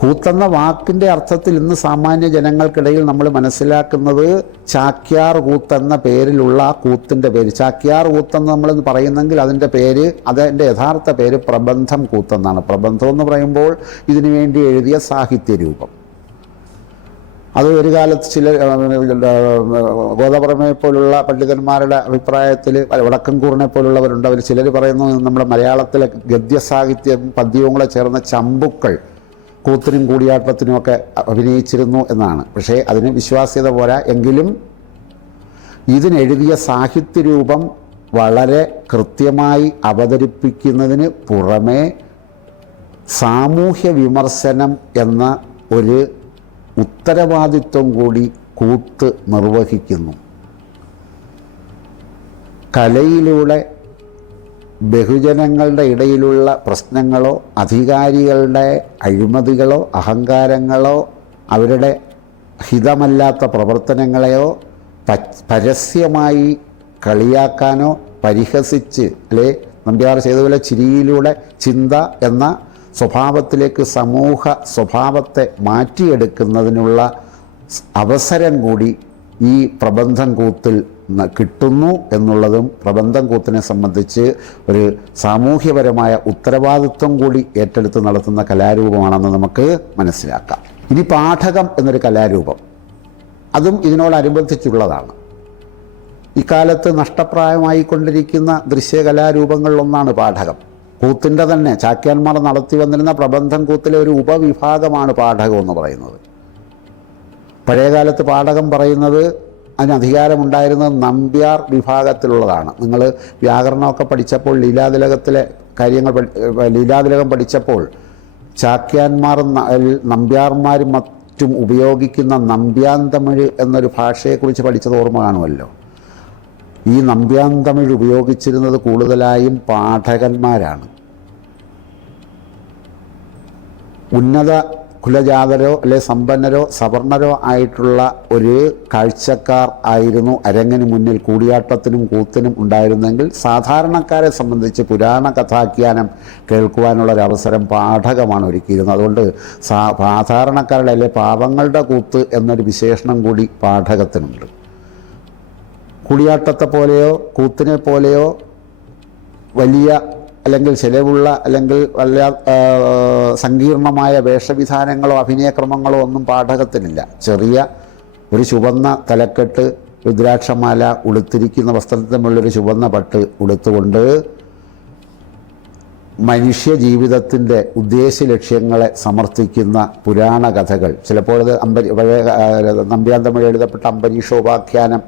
കൂത്തെന്ന വാക്കിൻ്റെ അർത്ഥത്തിൽ ഇന്ന് സാമാന്യ ജനങ്ങൾക്കിടയിൽ നമ്മൾ മനസ്സിലാക്കുന്നത് ചാക്യാർ കൂത്തെന്ന പേരിലുള്ള ആ കൂത്തിൻ്റെ പേര്. ചാക്യാർ കൂത്തെന്ന് നമ്മൾ പറയുന്നെങ്കിൽ അതിൻ്റെ യഥാർത്ഥ പേര് പ്രബന്ധം കൂത്തെന്നാണ്. പ്രബന്ധം എന്ന് പറയുമ്പോൾ ഇതിനു വേണ്ടി എഴുതിയ സാഹിത്യരൂപം. അത് ഒരു കാലത്ത് ഗോദാവറമയെ പോലുള്ള പണ്ഡിതന്മാരുടെ അഭിപ്രായത്തിൽ, വടക്കൻകൂറിനെ പോലുള്ളവരുണ്ട്. അവർ ചിലർ പറയുന്നു നമ്മുടെ മലയാളത്തിലെ ഗദ്യസാഹിത്യം പദ്യവും കൂടെ ചേർന്ന ചമ്പുക്കൾ കൂത്തിനും കൂടിയാട്ടത്തിനുമൊക്കെ അഭിനയിച്ചിരുന്നു എന്നാണ്. പക്ഷേ അതിന് വിശ്വാസ്യത പോരാ. എങ്കിലും ഇതിനെഴുതിയ സാഹിത്യരൂപം വളരെ കൃത്യമായി അവതരിപ്പിക്കുന്നതിന് പുറമേ സാമൂഹ്യ വിമർശനം എന്ന ഒരു ഉത്തരവാദിത്വം കൂടി കൂത്ത് നിർവഹിക്കുന്നു. കലയിലൂടെ ബഹുജനങ്ങളുടെ ഇടയിലുള്ള പ്രശ്നങ്ങളോ അധികാരികളുടെ അഴിമതികളോ അഹങ്കാരങ്ങളോ അവരുടെ ഹിതമല്ലാത്ത പ്രവർത്തനങ്ങളെയോ പരസ്യമായി കളിയാക്കാനോ പരിഹസിച്ച്, അല്ലെ നമ്പ്യാർ ചെയ്തതുപോലെ ചിരിയിലൂടെ ചിന്ത എന്ന സ്വഭാവത്തിലേക്ക് സമൂഹ സ്വഭാവത്തെ മാറ്റിയെടുക്കുന്നതിനുള്ള അവസരം കൂടി ഈ പ്രബന്ധം കൂത്തിൽ കിട്ടുന്നു എന്നുള്ളതും പ്രബന്ധം കൂത്തിനെ സംബന്ധിച്ച് ഒരു സാമൂഹ്യപരമായ ഉത്തരവാദിത്വം കൂടി ഏറ്റെടുത്ത് നടത്തുന്ന കലാരൂപമാണെന്ന് നമുക്ക് മനസ്സിലാക്കാം. ഇനി പാഠകം എന്നൊരു കലാരൂപം, അതും ഇതിനോടനുബന്ധിച്ചുള്ളതാണ്. ഇക്കാലത്ത് നഷ്ടപ്രായമായിക്കൊണ്ടിരിക്കുന്ന ദൃശ്യകലാരൂപങ്ങളിലൊന്നാണ് പാഠകം. കൂത്തിൻ്റെ തന്നെ ചാക്യാന്മാർ നടത്തി വന്നിരുന്ന പ്രബന്ധം കൂത്തിലെ ഒരു ഉപവിഭാഗമാണ് പാഠകം എന്ന് പറയുന്നത്. പഴയകാലത്ത് പാഠകം പറയുന്നത് അതിന് അധികാരമുണ്ടായിരുന്നത് നമ്പ്യാർ വിഭാഗത്തിലുള്ളതാണ്. നിങ്ങൾ വ്യാകരണമൊക്കെ പഠിച്ചപ്പോൾ ലീലാതിലകം പഠിച്ചപ്പോൾ ചാക്യാന്മാരും നമ്പ്യാർമാരും മറ്റും ഉപയോഗിക്കുന്ന നമ്പ്യാന്തമിഴ് എന്നൊരു ഭാഷയെക്കുറിച്ച് പഠിച്ചത് ഓർമ്മ കാണുമല്ലോ. ഈ നമ്പ്യാന്തമിഴ് ഉപയോഗിച്ചിരുന്നത് കൂടുതലായും പാഠകന്മാരാണ്. ഉന്നത കുലജാതരോ അല്ലെ സമ്പന്നരോ സവർണരോ ആയിട്ടുള്ള ഒരു കാഴ്ചക്കാർ ആയിരുന്നു അരങ്ങിന് മുന്നിൽ കൂടിയാട്ടത്തിനും കൂത്തിനും ഉണ്ടായിരുന്നെങ്കിൽ സാധാരണക്കാരെ സംബന്ധിച്ച് പുരാണ കഥാഖ്യാനം കേൾക്കുവാനുള്ളൊരവസരം പാഠകമാണ് ഒരുക്കിയിരുന്നത്. അതുകൊണ്ട് സാധാരണക്കാരുടെ അല്ലെ പാവങ്ങളുടെ കൂത്ത് എന്നൊരു വിശേഷണം കൂടി പാഠകത്തിനുണ്ട്. കൂടിയാട്ടത്തെ പോലെയോ കൂത്തിനെ പോലെയോ വലിയ അല്ലെങ്കിൽ ചിലവുള്ള അല്ലെങ്കിൽ വല്ല സങ്കീർണമായ വേഷവിധാനങ്ങളോ അഭിനയക്രമങ്ങളോ ഒന്നും പാഠകത്തിനില്ല. ചെറിയ ഒരു ചുവന്ന തലക്കെട്ട്, രുദ്രാക്ഷമാല ഉടുത്തിരിക്കുന്ന വസ്ത്രത്തിനുള്ളൊരു ചുവന്ന പട്ട് ഉടുത്തുകൊണ്ട് മനുഷ്യ ജീവിതത്തിൻ്റെ ഉദ്ദേശ ലക്ഷ്യങ്ങളെ സമർത്ഥിക്കുന്ന പുരാണ കഥകൾ, ചിലപ്പോൾ അത് നമ്പ്യാന്തമിഴ് എഴുതപ്പെട്ട അംബരീഷോപാഖ്യാനം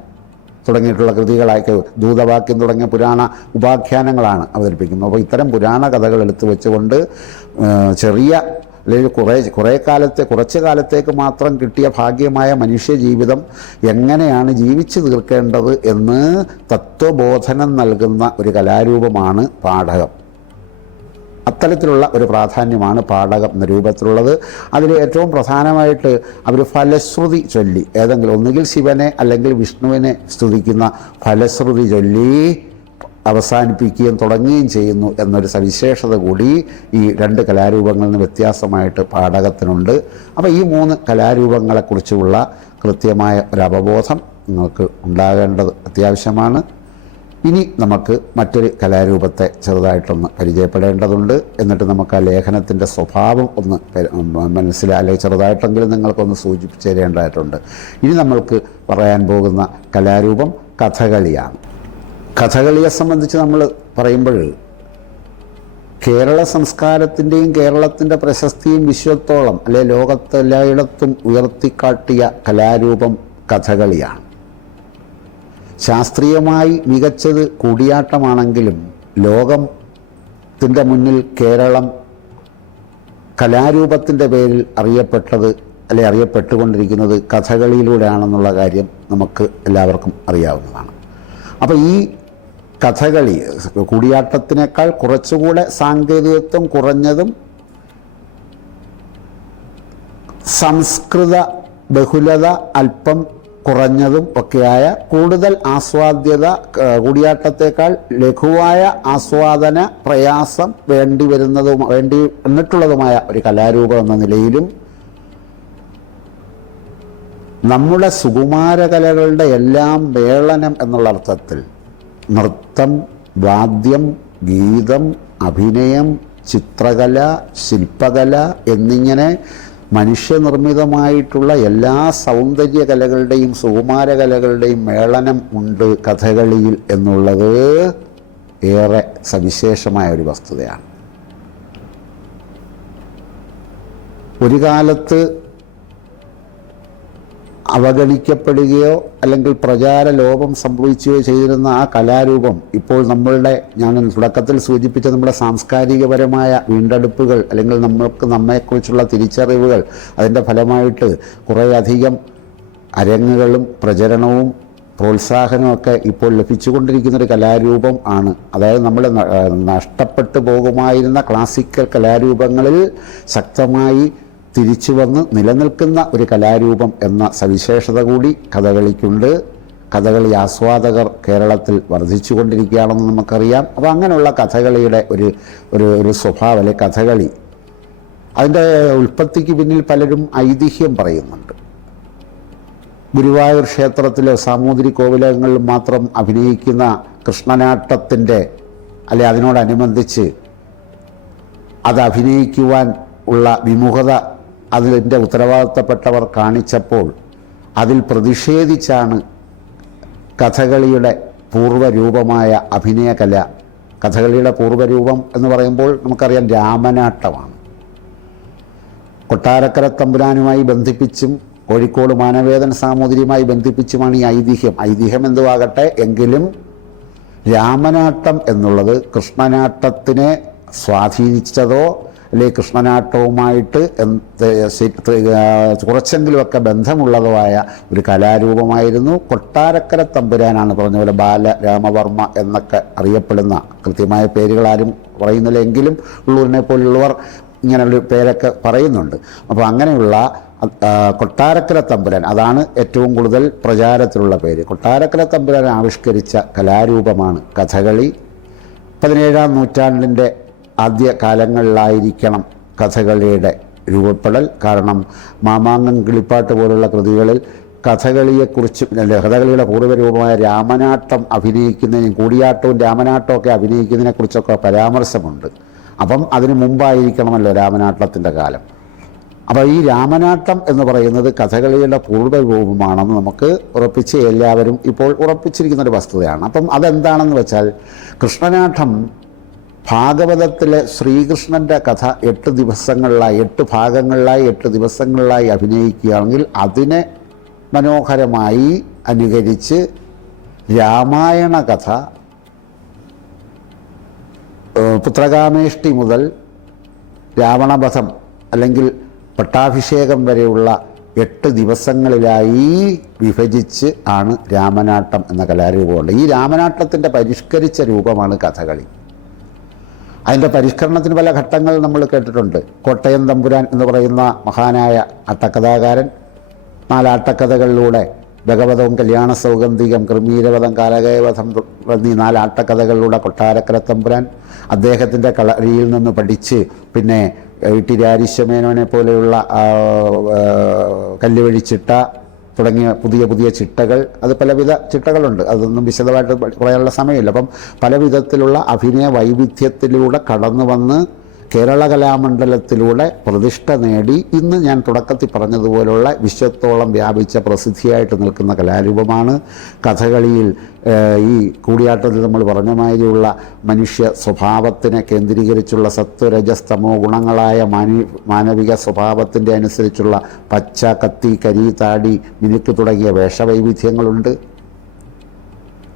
തുടങ്ങിയിട്ടുള്ള കൃതികളായി ദൂതവാക്യം തുടങ്ങിയ പുരാണ ഉപാഖ്യാനങ്ങളാണ് അവതരിപ്പിക്കുന്നത്. അപ്പോൾ ഇത്തരം പുരാണ കഥകൾ എടുത്തു വെച്ചുകൊണ്ട് ചെറിയ അല്ലെങ്കിൽ കുറച്ച് കാലത്തേക്ക് മാത്രം കിട്ടിയ ഭാഗ്യമായ മനുഷ്യ ജീവിതം എങ്ങനെയാണ് ജീവിച്ചു തീർക്കേണ്ടത് എന്ന് തത്വബോധനം നൽകുന്ന ഒരു കലാരൂപമാണ് പാഠകം. അത്തരത്തിലുള്ള ഒരു പ്രാധാന്യമാണ് പാഠകം എന്ന രൂപത്തിലുള്ളത്. അതിൽ ഏറ്റവും പ്രധാനമായിട്ട് അവർ ഫലശ്രുതി ചൊല്ലി, ഏതെങ്കിലും ഒന്നുകിൽ ശിവനെ അല്ലെങ്കിൽ വിഷ്ണുവിനെ സ്തുതിക്കുന്ന ഫലശ്രുതി ചൊല്ലി അവസാനിപ്പിക്കുകയും തുടങ്ങുകയും ചെയ്യുന്നു എന്നൊരു സവിശേഷത കൂടി ഈ രണ്ട് കലാരൂപങ്ങളിൽ നിന്ന് വ്യത്യാസമായിട്ട് പാഠകത്തിനുണ്ട്. അപ്പോൾ ഈ 3 കലാരൂപങ്ങളെക്കുറിച്ചുള്ള കൃത്യമായ ഒരു അവബോധം നിങ്ങൾക്ക് ഉണ്ടാകേണ്ടത് അത്യാവശ്യമാണ്. ഇനി നമുക്ക് മറ്റൊരു കലാരൂപത്തെ ചെറുതായിട്ടൊന്ന് പരിചയപ്പെടേണ്ടതുണ്ട്. എന്നിട്ട് നമുക്ക് ആ ലേഖനത്തിൻ്റെ സ്വഭാവം ഒന്ന് അല്ലെങ്കിൽ ചെറുതായിട്ടെങ്കിലും നിങ്ങൾക്കൊന്ന് സൂചിപ്പിച്ചു തരേണ്ടതായിട്ടുണ്ട്. ഇനി നമ്മൾക്ക് പറയാൻ പോകുന്ന കലാരൂപം കഥകളിയാണ്. കഥകളിയെ സംബന്ധിച്ച് നമ്മൾ പറയുമ്പോൾ കേരള സംസ്കാരത്തിൻ്റെയും കേരളത്തിൻ്റെ പ്രശസ്തിയും വിശ്വത്തോളം അല്ലെ ലോകത്തെല്ലായിടത്തും ഉയർത്തിക്കാട്ടിയ കലാരൂപം കഥകളിയാണ്. ശാസ്ത്രീയമായി മികച്ചത് കൂടിയാട്ടമാണെങ്കിലും ലോകത്തിൻ്റെ മുന്നിൽ കേരളം കലാരൂപത്തിൻ്റെ പേരിൽ അറിയപ്പെട്ടുകൊണ്ടിരിക്കുന്നത് കഥകളിയിലൂടെയാണെന്നുള്ള കാര്യം നമുക്ക് എല്ലാവർക്കും അറിയാവുന്നതാണ്. അപ്പോൾ ഈ കഥകളി കൂടിയാട്ടത്തിനേക്കാൾ കുറച്ചുകൂടെ സാങ്കേതികത്വം കുറഞ്ഞതും സംസ്കൃത ബഹുലത അല്പം കുറഞ്ഞതും ഒക്കെയായ കൂടുതൽ ആസ്വാദ്യത, കൂടിയാട്ടത്തേക്കാൾ ലഘുവായ ആസ്വാദന പ്രയാസം വേണ്ടി വന്നിട്ടുള്ളതുമായ ഒരു കലാരൂപം എന്ന നിലയിലും നമ്മുടെ സുകുമാരകലകളുടെ എല്ലാം മേളനം എന്നുള്ള അർത്ഥത്തിൽ നൃത്തം, വാദ്യം, ഗീതം, അഭിനയം, ചിത്രകല, ശില്പകല എന്നിങ്ങനെ മനുഷ്യനിർമ്മിതമായിട്ടുള്ള എല്ലാ സൗന്ദര്യ കലകളുടെയും സുകുമാരകലകളുടെയും മേളനം ഉണ്ട് കഥകളിയിൽ എന്നുള്ളത് ഏറെ സവിശേഷമായ ഒരു വസ്തുതയാണ്. ഒരു കാലത്ത് അവഗണിക്കപ്പെടുകയോ അല്ലെങ്കിൽ പ്രചാരലോപം സംഭവിക്കുകയോ ചെയ്തിരുന്ന ആ കലാരൂപം ഇപ്പോൾ ഞാൻ തുടക്കത്തിൽ സൂചിപ്പിച്ച നമ്മുടെ സാംസ്കാരികപരമായ വീണ്ടെടുപ്പുകൾ അല്ലെങ്കിൽ നമ്മെക്കുറിച്ചുള്ള തിരിച്ചറിവുകൾ അതിൻ്റെ ഫലമായിട്ട് കുറേയധികം അരങ്ങുകളും പ്രചരണവും പ്രോത്സാഹനമൊക്കെ ഇപ്പോൾ ലഭിച്ചുകൊണ്ടിരിക്കുന്നൊരു കലാരൂപം ആണ്. അതായത് നമ്മൾ നഷ്ടപ്പെട്ടു പോകുമായിരുന്ന ക്ലാസിക്കൽ കലാരൂപങ്ങളിൽ ശക്തമായി തിരിച്ചു വന്ന് നിലനിൽക്കുന്ന ഒരു കലാരൂപം എന്ന സവിശേഷത കൂടി കഥകളിക്കുണ്ട്. കഥകളി ആസ്വാദകർ കേരളത്തിൽ വർദ്ധിച്ചുകൊണ്ടിരിക്കുകയാണെന്ന് നമുക്കറിയാം. അപ്പോൾ അങ്ങനെയുള്ള കഥകളിയുടെ ഒരു സ്വഭാവം അല്ലെ കഥകളി, അതിൻ്റെ ഉൽപ്പത്തിക്ക് പിന്നിൽ പലരും ഐതിഹ്യം പറയുന്നുണ്ട്. ഗുരുവായൂർ ക്ഷേത്രത്തിലോ സാമൂതിരി കോവിലകങ്ങളിലും മാത്രം അഭിനയിക്കുന്ന കൃഷ്ണനാട്ടത്തിൻ്റെ അതിനോടനുബന്ധിച്ച് അത് അഭിനയിക്കുവാൻ ഉള്ള വിമുഖത അതിൻ്റെ ഉത്തരവാദിത്തപ്പെട്ടവർ കാണിച്ചപ്പോൾ അതിൽ പ്രതിഷേധിച്ചാണ് കഥകളിയുടെ പൂർവ്വരൂപമായ അഭിനയകല. കഥകളിയുടെ പൂർവ്വരൂപം എന്ന് പറയുമ്പോൾ നമുക്കറിയാം രാമനാട്ടമാണ്. കൊട്ടാരക്കര തമ്പുരാനുമായി ബന്ധിപ്പിച്ചും കോഴിക്കോട് മാനവേദൻ സാമൂതിരിയുമായി ബന്ധിപ്പിച്ചുമാണ് ഈ ഐതിഹ്യം എന്തുവാകട്ടെ എങ്കിലും രാമനാട്ടം എന്നുള്ളത് കൃഷ്ണനാട്ടത്തിനെ സ്വാധീനിച്ചതോ അല്ലെങ്കിൽ കൃഷ്ണനാട്ടവുമായിട്ട് കുറച്ചെങ്കിലുമൊക്കെ ബന്ധമുള്ളതുമായ ഒരു കലാരൂപമായിരുന്നു. കൊട്ടാരക്കര തമ്പുരാനാണ് പറഞ്ഞ പോലെ ബാലരാമവർമ്മ എന്നൊക്കെ അറിയപ്പെടുന്ന, കൃത്യമായ പേരുകൾ ആരും പറയുന്നില്ല എങ്കിലും ഉള്ളൂരിനെ പോലുള്ളവർ ഇങ്ങനെയൊരു പേരൊക്കെ പറയുന്നുണ്ട്. അപ്പോൾ അങ്ങനെയുള്ള കൊട്ടാരക്കര തമ്പുരാൻ, അതാണ് ഏറ്റവും കൂടുതൽ പ്രചാരത്തിലുള്ള പേര്. കൊട്ടാരക്കര തമ്പുരാൻ ആവിഷ്കരിച്ച കലാരൂപമാണ് കഥകളി. 17-ാം നൂറ്റാണ്ടിൻ്റെ ആദ്യ കാലങ്ങളിലായിരിക്കണം കഥകളിയുടെ രൂപപ്പെടൽ. കാരണം മാമാങ്കം കിളിപ്പാട്ട് പോലുള്ള കൃതികളിൽ കഥകളിയെക്കുറിച്ചും കഥകളിയുടെ പൂർവ്വരൂപമായ രാമനാട്ടം അഭിനയിക്കുന്നതിനും കൂടിയാട്ടവും രാമനാട്ടമൊക്കെ അഭിനയിക്കുന്നതിനെക്കുറിച്ചൊക്കെ പരാമർശമുണ്ട്. അപ്പം അതിനു മുമ്പായിരിക്കണമല്ലോ രാമനാട്ടത്തിൻ്റെ കാലം. അപ്പോൾ ഈ രാമനാട്ടം എന്ന് പറയുന്നത് കഥകളിയുടെ പൂർവ്വരൂപമാണെന്ന് നമുക്ക് എല്ലാവരും ഇപ്പോൾ ഉറപ്പിച്ചിരിക്കുന്നൊരു വസ്തുതയാണ്. അപ്പം അതെന്താണെന്ന് വെച്ചാൽ കൃഷ്ണനാട്ടം ഭാഗവതത്തിലെ ശ്രീകൃഷ്ണൻ്റെ കഥ 8 ഭാഗങ്ങളിലായി 8 ദിവസങ്ങളിലായി അഭിനയിക്കുകയാണെങ്കിൽ അതിനെ മനോഹരമായി അനുകരിച്ച് രാമായണ കഥ പുത്രകാമേഷ്ടി മുതൽ രാവണവധം അല്ലെങ്കിൽ പട്ടാഭിഷേകം വരെയുള്ള 8 ദിവസങ്ങളിലായി വിഭജിച്ച് ആണ് രാമനാട്ടം എന്ന കലാരൂപമുണ്ട്. ഈ രാമനാട്ടത്തിൻ്റെ പരിഷ്കരിച്ച രൂപമാണ് കഥകളി. അതിൻ്റെ പരിഷ്കരണത്തിന് പല ഘട്ടങ്ങൾ നമ്മൾ കേട്ടിട്ടുണ്ട്. കോട്ടയം തമ്പുരാൻ എന്ന് പറയുന്ന മഹാനായ ആട്ടക്കഥാകാരൻ 4 ആട്ടക്കഥകളിലൂടെ ഭഗവതവും കല്യാണ സൗഗന്ധികം, കൃമീരവധം, കാലകേവധം എന്നീ 4 ആട്ടക്കഥകളിലൂടെ കൊട്ടാരക്കര തമ്പുരാൻ അദ്ദേഹത്തിൻ്റെ കളരിയിൽ നിന്ന് പഠിച്ച് പിന്നെ ടി രാരിശ്വമേനോനെ പോലെയുള്ള കല്ലുവഴിച്ചിട്ട തുടങ്ങിയ പുതിയ പുതിയ ചിട്ടകൾ, അത് പലവിധ ചിട്ടകളുണ്ട്, അതൊന്നും വിശദമായിട്ട് പറയാനുള്ള സമയമില്ല. അപ്പം പല വിധത്തിലുള്ള അഭിനയ വൈവിധ്യത്തിലൂടെ കടന്നു വന്ന് കേരള കലാമണ്ഡലത്തിലൂടെ പ്രതിഷ്ഠ നേടി ഇന്ന് ഞാൻ തുടക്കത്തിൽ പറഞ്ഞതുപോലുള്ള വിശ്വത്തോളം വ്യാപിച്ച പ്രസിദ്ധിയായിട്ട് നിൽക്കുന്ന കലാരൂപമാണ് കഥകളിയിൽ. ഈ കൂടിയാട്ടത്തിൽ നമ്മൾ പറഞ്ഞ മാതിരിയുള്ള മനുഷ്യ സ്വഭാവത്തിനെ കേന്ദ്രീകരിച്ചുള്ള സത്വരജസ്തമോ ഗുണങ്ങളായ മാനവിക സ്വഭാവത്തിൻ്റെ അനുസരിച്ചുള്ള പച്ച, കത്തി, കരി, താടി, മിനുക്ക് തുടങ്ങിയ വേഷവൈവിധ്യങ്ങളുണ്ട്.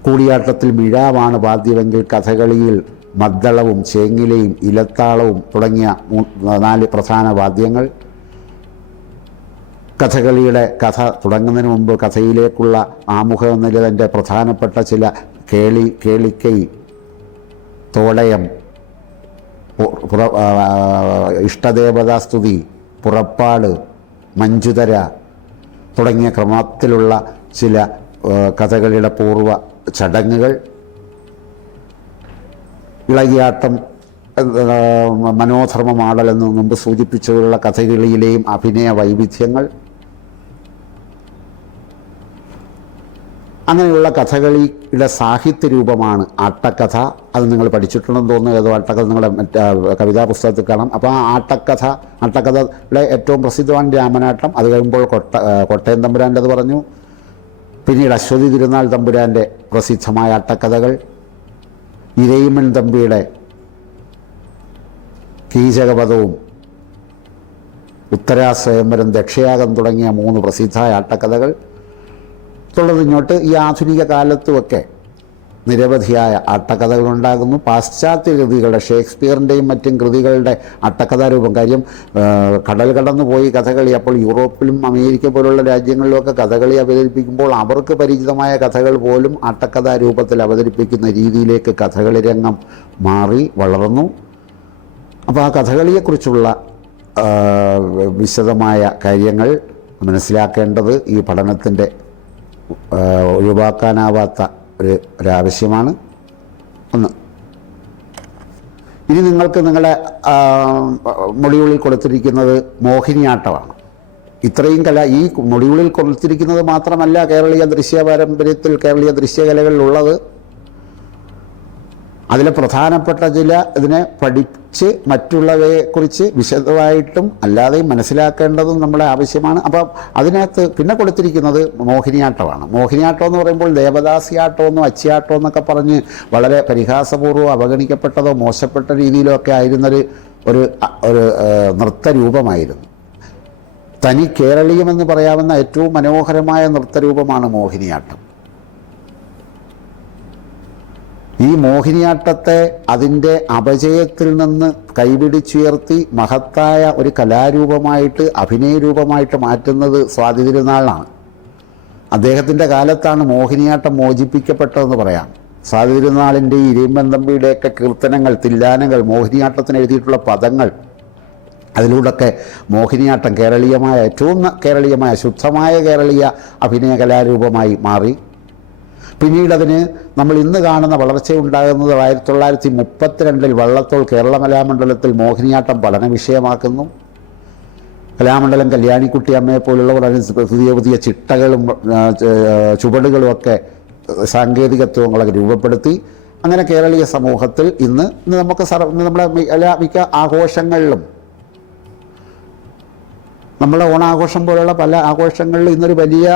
കൂടിയാട്ടത്തിൽ മിഴാവാണ് വാദ്യമെങ്കിൽ കഥകളിയിൽ മദ്ദളവും ചേങ്ങിലയും ഇലത്താളവും തുടങ്ങിയ 4 പ്രധാന വാദ്യങ്ങൾ. കഥകളിയുടെ കഥ തുടങ്ങുന്നതിന് മുമ്പ് കഥയിലേക്കുള്ള ആമുഖം എന്നതിൻ്റെ പ്രധാനപ്പെട്ട ചില കേളിക്കൈ, തോടയം, ഇഷ്ടദേവതാസ്തുതി, പുറപ്പാട്, മഞ്ജുതര തുടങ്ങിയ ക്രമത്തിലുള്ള ചില കഥകളിയുടെ പൂർവ്വ ചടങ്ങുകൾ. ഇളകിയാട്ടം, മനോധർമ്മമാടലെന്ന് മുമ്പ് സൂചിപ്പിച്ചുള്ള കഥകളിയിലെയും അഭിനയ വൈവിധ്യങ്ങൾ. അങ്ങനെയുള്ള കഥകളിയുടെ സാഹിത്യ രൂപമാണ് ആട്ടക്കഥ. അത് നിങ്ങൾ പഠിച്ചിട്ടുണ്ടെന്ന് തോന്നുന്നു. ഏതോ ആട്ടക്കഥ നിങ്ങളുടെ കവിതാ പുസ്തകത്തിൽ കാണാം. അപ്പോൾ ആ ആട്ടക്കഥയുടെ ഏറ്റവും പ്രസിദ്ധമാണ് രാമനാട്ടം. അത് കഴിയുമ്പോൾ കോട്ടയം തമ്പുരാൻ്റെത് പറഞ്ഞു. പിന്നീട് അശ്വതി തിരുനാൾ തമ്പുരാൻ്റെ പ്രസിദ്ധമായ ആട്ടക്കഥകൾ, ഇരയിമൻ തമ്പിയുടെ കീചകവധവും ഉത്തരാസ്വയംവരം, ദക്ഷയാഗം തുടങ്ങിയ 3 പ്രസിദ്ധമായ ആട്ടക്കഥകൾ. തുടർന്നിങ്ങോട്ട് ഈ ആധുനിക കാലത്തുമൊക്കെ നിരവധിയായ ആട്ടക്കഥകളുണ്ടാകുന്നു. പാശ്ചാത്യ കൃതികളുടെ, ഷേക്സ്പിയറിൻ്റെയും മറ്റും കൃതികളുടെ ആട്ടക്കഥാരൂപം. കാര്യം കടൽ കടന്നു പോയി കഥകളി. അപ്പോൾ യൂറോപ്പിലും അമേരിക്ക പോലുള്ള രാജ്യങ്ങളിലുമൊക്കെ കഥകളി അവതരിപ്പിക്കുമ്പോൾ അവർക്ക് പരിചിതമായ കഥകൾ പോലും ആട്ടക്കഥാരൂപത്തിൽ അവതരിപ്പിക്കുന്ന രീതിയിലേക്ക് കഥകളി രംഗം മാറി വളർന്നു. അപ്പോൾ ആ കഥകളിയെക്കുറിച്ചുള്ള വിശദമായ കാര്യങ്ങൾ മനസ്സിലാക്കേണ്ടത് ഈ പഠനത്തിൻ്റെ ഒഴിവാക്കാനാവാത്ത ഒരാവശ്യമാണ്. ഒന്ന്, ഇനി നിങ്ങൾക്ക് നിങ്ങളുടെ മൊഡ്യൂളിൽ കൊടുത്തിരിക്കുന്നത് മോഹിനിയാട്ടമാണ്. ഇത്രയും ഈ മൊഡ്യൂളിൽ കൊടുത്തിരിക്കുന്നത് മാത്രമല്ല കേരളീയ ദൃശ്യ പാരമ്പര്യത്തിൽ, കേരളീയ ദൃശ്യകലകളിലുള്ളത്. അതിലെ പ്രധാനപ്പെട്ട ഇതിനെ പഠിച്ച് മറ്റുള്ളവയെക്കുറിച്ച് വിശദമായിട്ടും അല്ലാതെയും മനസ്സിലാക്കേണ്ടതും നമ്മുടെ ആവശ്യമാണ്. അപ്പം അതിനകത്ത് പിന്നെ കൊടുത്തിരിക്കുന്നത് മോഹിനിയാട്ടമാണ്. മോഹിനിയാട്ടം എന്ന് പറയുമ്പോൾ ദേവദാസിയാട്ടമെന്നോ അച്ചിയാട്ടം എന്നൊക്കെ പറഞ്ഞ് വളരെ പരിഹാസപൂർവ്വം അവഗണിക്കപ്പെട്ടതോ മോശപ്പെട്ട രീതിയിലോ ഒക്കെ ആയിരുന്നൊരു നൃത്തരൂപമായിരുന്നു. തനി കേരളീയമെന്ന് പറയാവുന്ന ഏറ്റവും മനോഹരമായ നൃത്തരൂപമാണ് മോഹിനിയാട്ടം. ഈ മോഹിനിയാട്ടത്തെ അതിൻ്റെ അപജയത്തിൽ നിന്ന് കൈപിടിച്ചുയർത്തി മഹത്തായ ഒരു കലാരൂപമായിട്ട്, അഭിനയരൂപമായിട്ട് മാറ്റുന്നത് സ്വാതി തിരുനാളാണ്. അദ്ദേഹത്തിൻ്റെ കാലത്താണ് മോഹിനിയാട്ടം മോചിപ്പിക്കപ്പെട്ടതെന്ന് പറയാം. സ്വാതി തിരുനാളിൻ്റെ ഈ ഇരയിമ്മൻ തമ്പിയുടെയൊക്കെ കീർത്തനങ്ങൾ, തില്ലാനകൾ, മോഹിനിയാട്ടത്തിന് എഴുതിയിട്ടുള്ള പദങ്ങൾ, അതിലൂടെയൊക്കെ മോഹിനിയാട്ടം കേരളീയമായ, ഏറ്റവും കേരളീയമായ, ശുദ്ധമായ കേരളീയ അഭിനയ കലാരൂപമായി മാറി. പിന്നീട് അതിന് നമ്മൾ ഇന്ന് കാണുന്ന വളർച്ചയുണ്ടാകുന്നത് 1932 വള്ളത്തോൾ കേരള കലാമണ്ഡലത്തിൽ മോഹിനിയാട്ടം പഠന വിഷയമാക്കുന്നു. കലാമണ്ഡലം കല്യാണിക്കുട്ടി അമ്മയെ പോലുള്ളവർ അതിന് പുതിയ പുതിയ ചിട്ടകളും ചുവടുകളുമൊക്കെ സാങ്കേതികത്വങ്ങളൊക്കെ രൂപപ്പെടുത്തി. അങ്ങനെ കേരളീയ സമൂഹത്തിൽ ഇന്ന് നമുക്ക് നമ്മുടെ മിക്ക ആഘോഷങ്ങളിലും, നമ്മളെ ഓണാഘോഷം പോലുള്ള പല ആഘോഷങ്ങളിലും ഇന്നൊരു വലിയ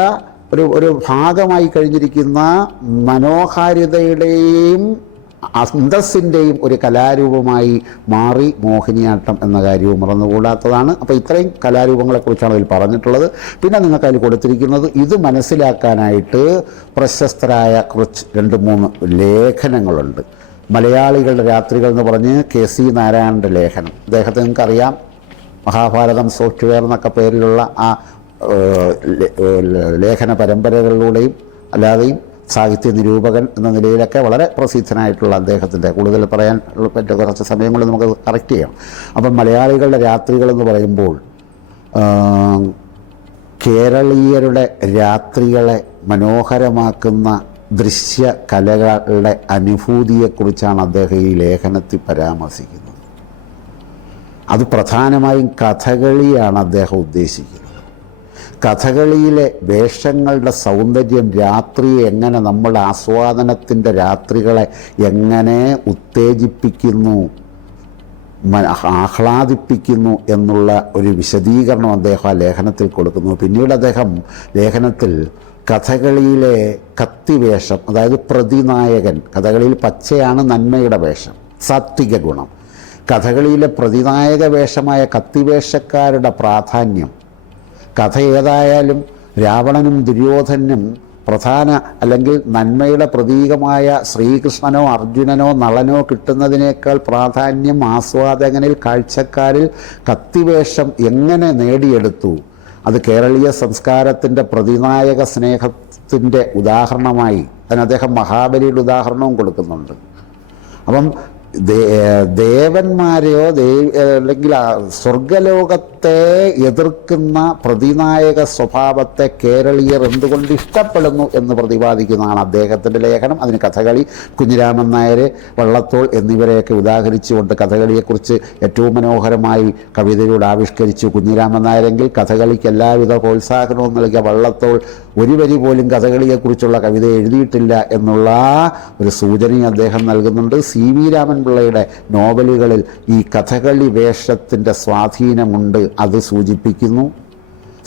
ഒരു ഭാഗമായി കഴിഞ്ഞിരിക്കുന്ന മനോഹാരിതയുടെയും അന്തസ്സിൻ്റെയും ഒരു കലാരൂപമായി മാറി മോഹിനിയാട്ടം എന്ന കാര്യവും മറന്നുകൂടാത്തതാണ്. അപ്പോൾ ഇത്രയും കലാരൂപങ്ങളെക്കുറിച്ചാണ് അതിൽ പറഞ്ഞിട്ടുള്ളത്. പിന്നെ നിങ്ങൾക്ക് അതിൽ കൊടുത്തിരിക്കുന്നത് ഇത് മനസ്സിലാക്കാനായിട്ട് പ്രശസ്തരായ കുറച്ച് 2-3 ലേഖനങ്ങളുണ്ട്. മലയാളികളുടെ രാത്രികൾ എന്ന് പറഞ്ഞ് KC നാരായണൻ്റെ ലേഖനം. അദ്ദേഹത്തെ നിങ്ങൾക്കറിയാം, മഹാഭാരതം സോഫ്റ്റ്വെയർ എന്നൊക്കെ പേരിലുള്ള ആ ലേഖന പരമ്പരകളിലൂടെയും അല്ലാതെയും സാഹിത്യ നിരൂപകൻ എന്ന നിലയിലൊക്കെ വളരെ പ്രസിദ്ധനായിട്ടുള്ള അദ്ദേഹത്തിൻ്റെ, കൂടുതൽ പറയാൻ പറ്റിയ കുറച്ച് സമയം കൊണ്ട് നമുക്ക് കറക്റ്റ് ചെയ്യാം. അപ്പം മലയാളികളുടെ രാത്രികൾ എന്ന് പറയുമ്പോൾ കേരളീയരുടെ രാത്രികളെ മനോഹരമാക്കുന്ന ദൃശ്യ കലകളുടെ അനുഭൂതിയെക്കുറിച്ചാണ് അദ്ദേഹം ഈ ലേഖനത്തിൽ പരാമർശിക്കുന്നത്. അത് പ്രധാനമായും കഥകളിയാണ് അദ്ദേഹം ഉദ്ദേശിക്കുന്നത്. കഥകളിയിലെ വേഷങ്ങളുടെ സൗന്ദര്യം രാത്രിയെ എങ്ങനെ, നമ്മുടെ ആസ്വാദനത്തിൻ്റെ രാത്രികളെ എങ്ങനെ ഉത്തേജിപ്പിക്കുന്നു, ആഹ്ലാദിപ്പിക്കുന്നു എന്നുള്ള ഒരു വിശദീകരണം അദ്ദേഹം ആ ലേഖനത്തിൽ കൊടുക്കുന്നു. പിന്നീട് അദ്ദേഹം ലേഖനത്തിൽ കഥകളിയിലെ കത്തിവേഷം, അതായത് പ്രതിനായകൻ, കഥകളിയിൽ പച്ചയാണ് നന്മയുടെ വേഷം, സാത്വിക ഗുണം. കഥകളിയിലെ പ്രതിനായക വേഷമായ കത്തിവേഷക്കാരുടെ പ്രാധാന്യം, കഥ ഏതായാലും രാവണനും ദുര്യോധനും പ്രധാന അല്ലെങ്കിൽ നന്മയുടെ പ്രതീകമായ ശ്രീകൃഷ്ണനോ അർജുനനോ നളനോ കിട്ടുന്നതിനേക്കാൾ പ്രാധാന്യം ആസ്വാദകനിൽ, കാഴ്ചക്കാരിൽ കത്തിവേഷം എങ്ങനെ നേടിയെടുത്തു, അത് കേരളീയ സംസ്കാരത്തിൻ്റെ പ്രതിനായക സ്നേഹത്തിൻ്റെ ഉദാഹരണമായി അതിന് അദ്ദേഹം മഹാബലിയുടെ ഉദാഹരണവും കൊടുക്കുന്നുണ്ട്. അപ്പം ദേവന്മാരെയോ അല്ലെങ്കിൽ സ്വർഗലോകത്തെ എതിർക്കുന്ന പ്രതിനായക സ്വഭാവത്തെ കേരളീയർ എന്തുകൊണ്ട് ഇഷ്ടപ്പെടുന്നു എന്ന് പ്രതിപാദിക്കുന്നതാണ് അദ്ദേഹത്തിൻ്റെ ലേഖനം. അതിന് കഥകളി, കുഞ്ഞിരാമൻ നായർ, വള്ളത്തോൾ എന്നിവരെയൊക്കെ ഉദാഹരിച്ചുകൊണ്ട് കഥകളിയെക്കുറിച്ച് ഏറ്റവും മനോഹരമായി കവിതയിലൂടെ ആവിഷ്കരിച്ചു കുഞ്ഞിരാമൻ നായരെങ്കിൽ കഥകളിക്ക് എല്ലാവിധ പ്രോത്സാഹനവും നൽകിയ വള്ളത്തോൾ ഒരു വരി പോലും കഥകളിയെക്കുറിച്ചുള്ള കവിത എഴുതിയിട്ടില്ല എന്നുള്ള ഒരു സൂചനയും അദ്ദേഹം നൽകുന്നുണ്ട്. CV രാമൻ പിള്ളയുടെ നോവലുകളിൽ ഈ കഥകളി വേഷത്തിൻ്റെ സ്വാധീനമുണ്ട്, അത് സൂചിപ്പിക്കുന്നു.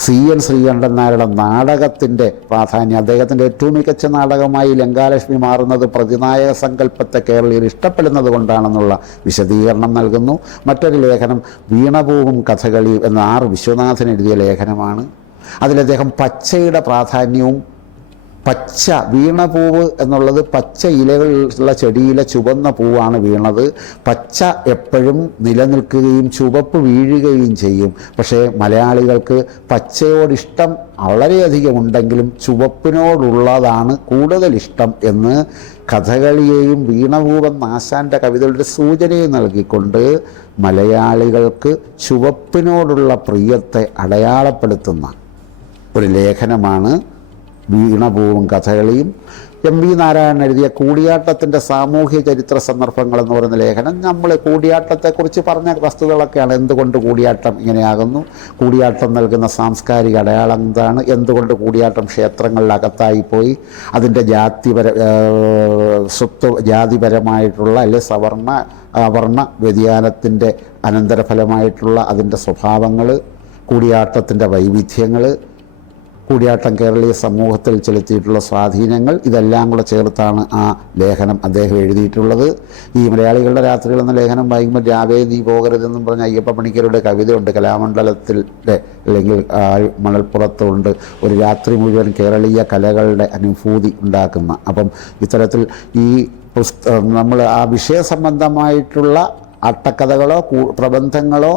CN ശ്രീകണ്ഠൻ നായരുടെ നാടകത്തിൻ്റെ പ്രാധാന്യം, അദ്ദേഹത്തിൻ്റെ ഏറ്റവും മികച്ച നാടകമായി ലങ്കാലക്ഷ്മി മാറുന്നത് പ്രതിനായക സങ്കല്പത്തെ കേരളീയർ ഇഷ്ടപ്പെടുന്നത് കൊണ്ടാണെന്നുള്ള വിശദീകരണം നൽകുന്നു. മറ്റൊരു ലേഖനം വീണപൂവും കഥകളിയും എന്ന R വിശ്വനാഥൻ എഴുതിയ ലേഖനമാണ്. അതിലദ്ദേഹം പച്ചയുടെ പ്രാധാന്യവും, പച്ച വീണപൂവ് എന്നുള്ളത് പച്ച ഇലകളുള്ള ചെടിയിലെ ചുവന്ന പൂവാണ് വീണത്. പച്ച എപ്പോഴും നിലനിൽക്കുകയും ചുവപ്പ് വീഴുകയും ചെയ്യും. പക്ഷേ മലയാളികൾക്ക് പച്ചയോടിഷ്ടം വളരെയധികം ഉണ്ടെങ്കിലും ചുവപ്പിനോടുള്ളതാണ് കൂടുതൽ ഇഷ്ടം എന്ന് കഥകളിയെയും വീണപൂവെന്ന ആശാൻ്റെ കവിതകളുടെ സൂചനയും നൽകിക്കൊണ്ട് മലയാളികൾക്ക് ചുവപ്പിനോടുള്ള പ്രിയത്തെ അടയാളപ്പെടുത്തുന്ന ഒരു ലേഖനമാണ് വീണപൂവും കഥകളിയും. MV നാരായണൻ എഴുതിയ കൂടിയാട്ടത്തിൻ്റെ സാമൂഹ്യ ചരിത്ര സന്ദർഭങ്ങൾ എന്ന് പറയുന്ന ലേഖനം നമ്മൾ കൂടിയാട്ടത്തെക്കുറിച്ച് പറഞ്ഞ വസ്തുതകളൊക്കെയാണ്. എന്തുകൊണ്ട് കൂടിയാട്ടം ഇങ്ങനെയാകുന്നു, കൂടിയാട്ടം നൽകുന്ന സാംസ്കാരിക അടയാളം എന്താണ്, എന്തുകൊണ്ട് കൂടിയാട്ടം ക്ഷേത്രങ്ങളിലകത്തായിപ്പോയി, അതിൻ്റെ ജാതിപരമായിട്ടുള്ള അല്ലെ അവർണ വ്യതിയാനത്തിൻ്റെ അനന്തരഫലമായിട്ടുള്ള അതിൻ്റെ സ്വഭാവങ്ങൾ, കൂടിയാട്ടത്തിൻ്റെ വൈവിധ്യങ്ങൾ, കൂടിയാട്ടം കേരളീയ സമൂഹത്തിൽ ചെലുത്തിയിട്ടുള്ള സ്വാധീനങ്ങൾ, ഇതെല്ലാം കൂടെ ചേർത്താണ് ആ ലേഖനം അദ്ദേഹം എഴുതിയിട്ടുള്ളത്. ഈ മലയാളികളുടെ രാത്രികൾ എന്ന ലേഖനം വായിക്കുമ്പോൾ രാവേ നീ പോകരുതെന്നും പറഞ്ഞ അയ്യപ്പ പണിക്കരുടെ കവിതയുണ്ട്. കലാമണ്ഡലത്തിൻ്റെ അല്ലെങ്കിൽ മണൽപ്പുറത്തുണ്ട് ഒരു രാത്രി മുഴുവൻ കേരളീയ കലകളുടെ അനുഭൂതി ഉണ്ടാക്കുന്ന. അപ്പം ഇത്തരത്തിൽ ഈ നമ്മൾ ആ വിഷയസംബന്ധമായിട്ടുള്ള അട്ടക്കഥകളോ പ്രബന്ധങ്ങളോ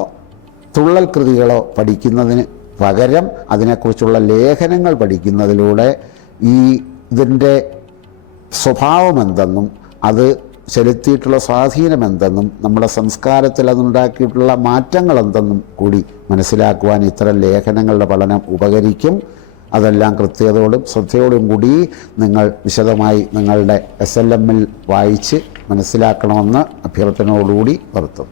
തുള്ളൽ കൃതികളോ പഠിക്കുന്നതിന് പകരം അതിനെക്കുറിച്ചുള്ള ലേഖനങ്ങൾ പഠിക്കുന്നതിലൂടെ ഇതിൻ്റെ സ്വഭാവം എന്തെന്നും അത് ചെലുത്തിയിട്ടുള്ള സ്വാധീനം എന്തെന്നും നമ്മുടെ സംസ്കാരത്തിൽ അതുണ്ടാക്കിയിട്ടുള്ള മാറ്റങ്ങൾ എന്തെന്നും കൂടി മനസ്സിലാക്കുവാൻ ഇത്തരം ലേഖനങ്ങളുടെ പഠനം ഉപകരിക്കും. അതെല്ലാം കൃത്യതയോടും ശ്രദ്ധയോടും കൂടി നിങ്ങൾ വിശദമായി നിങ്ങളുടെ SLM വായിച്ച് മനസ്സിലാക്കണമെന്ന് അഭ്യർത്ഥനയോടുകൂടി നിർത്തും.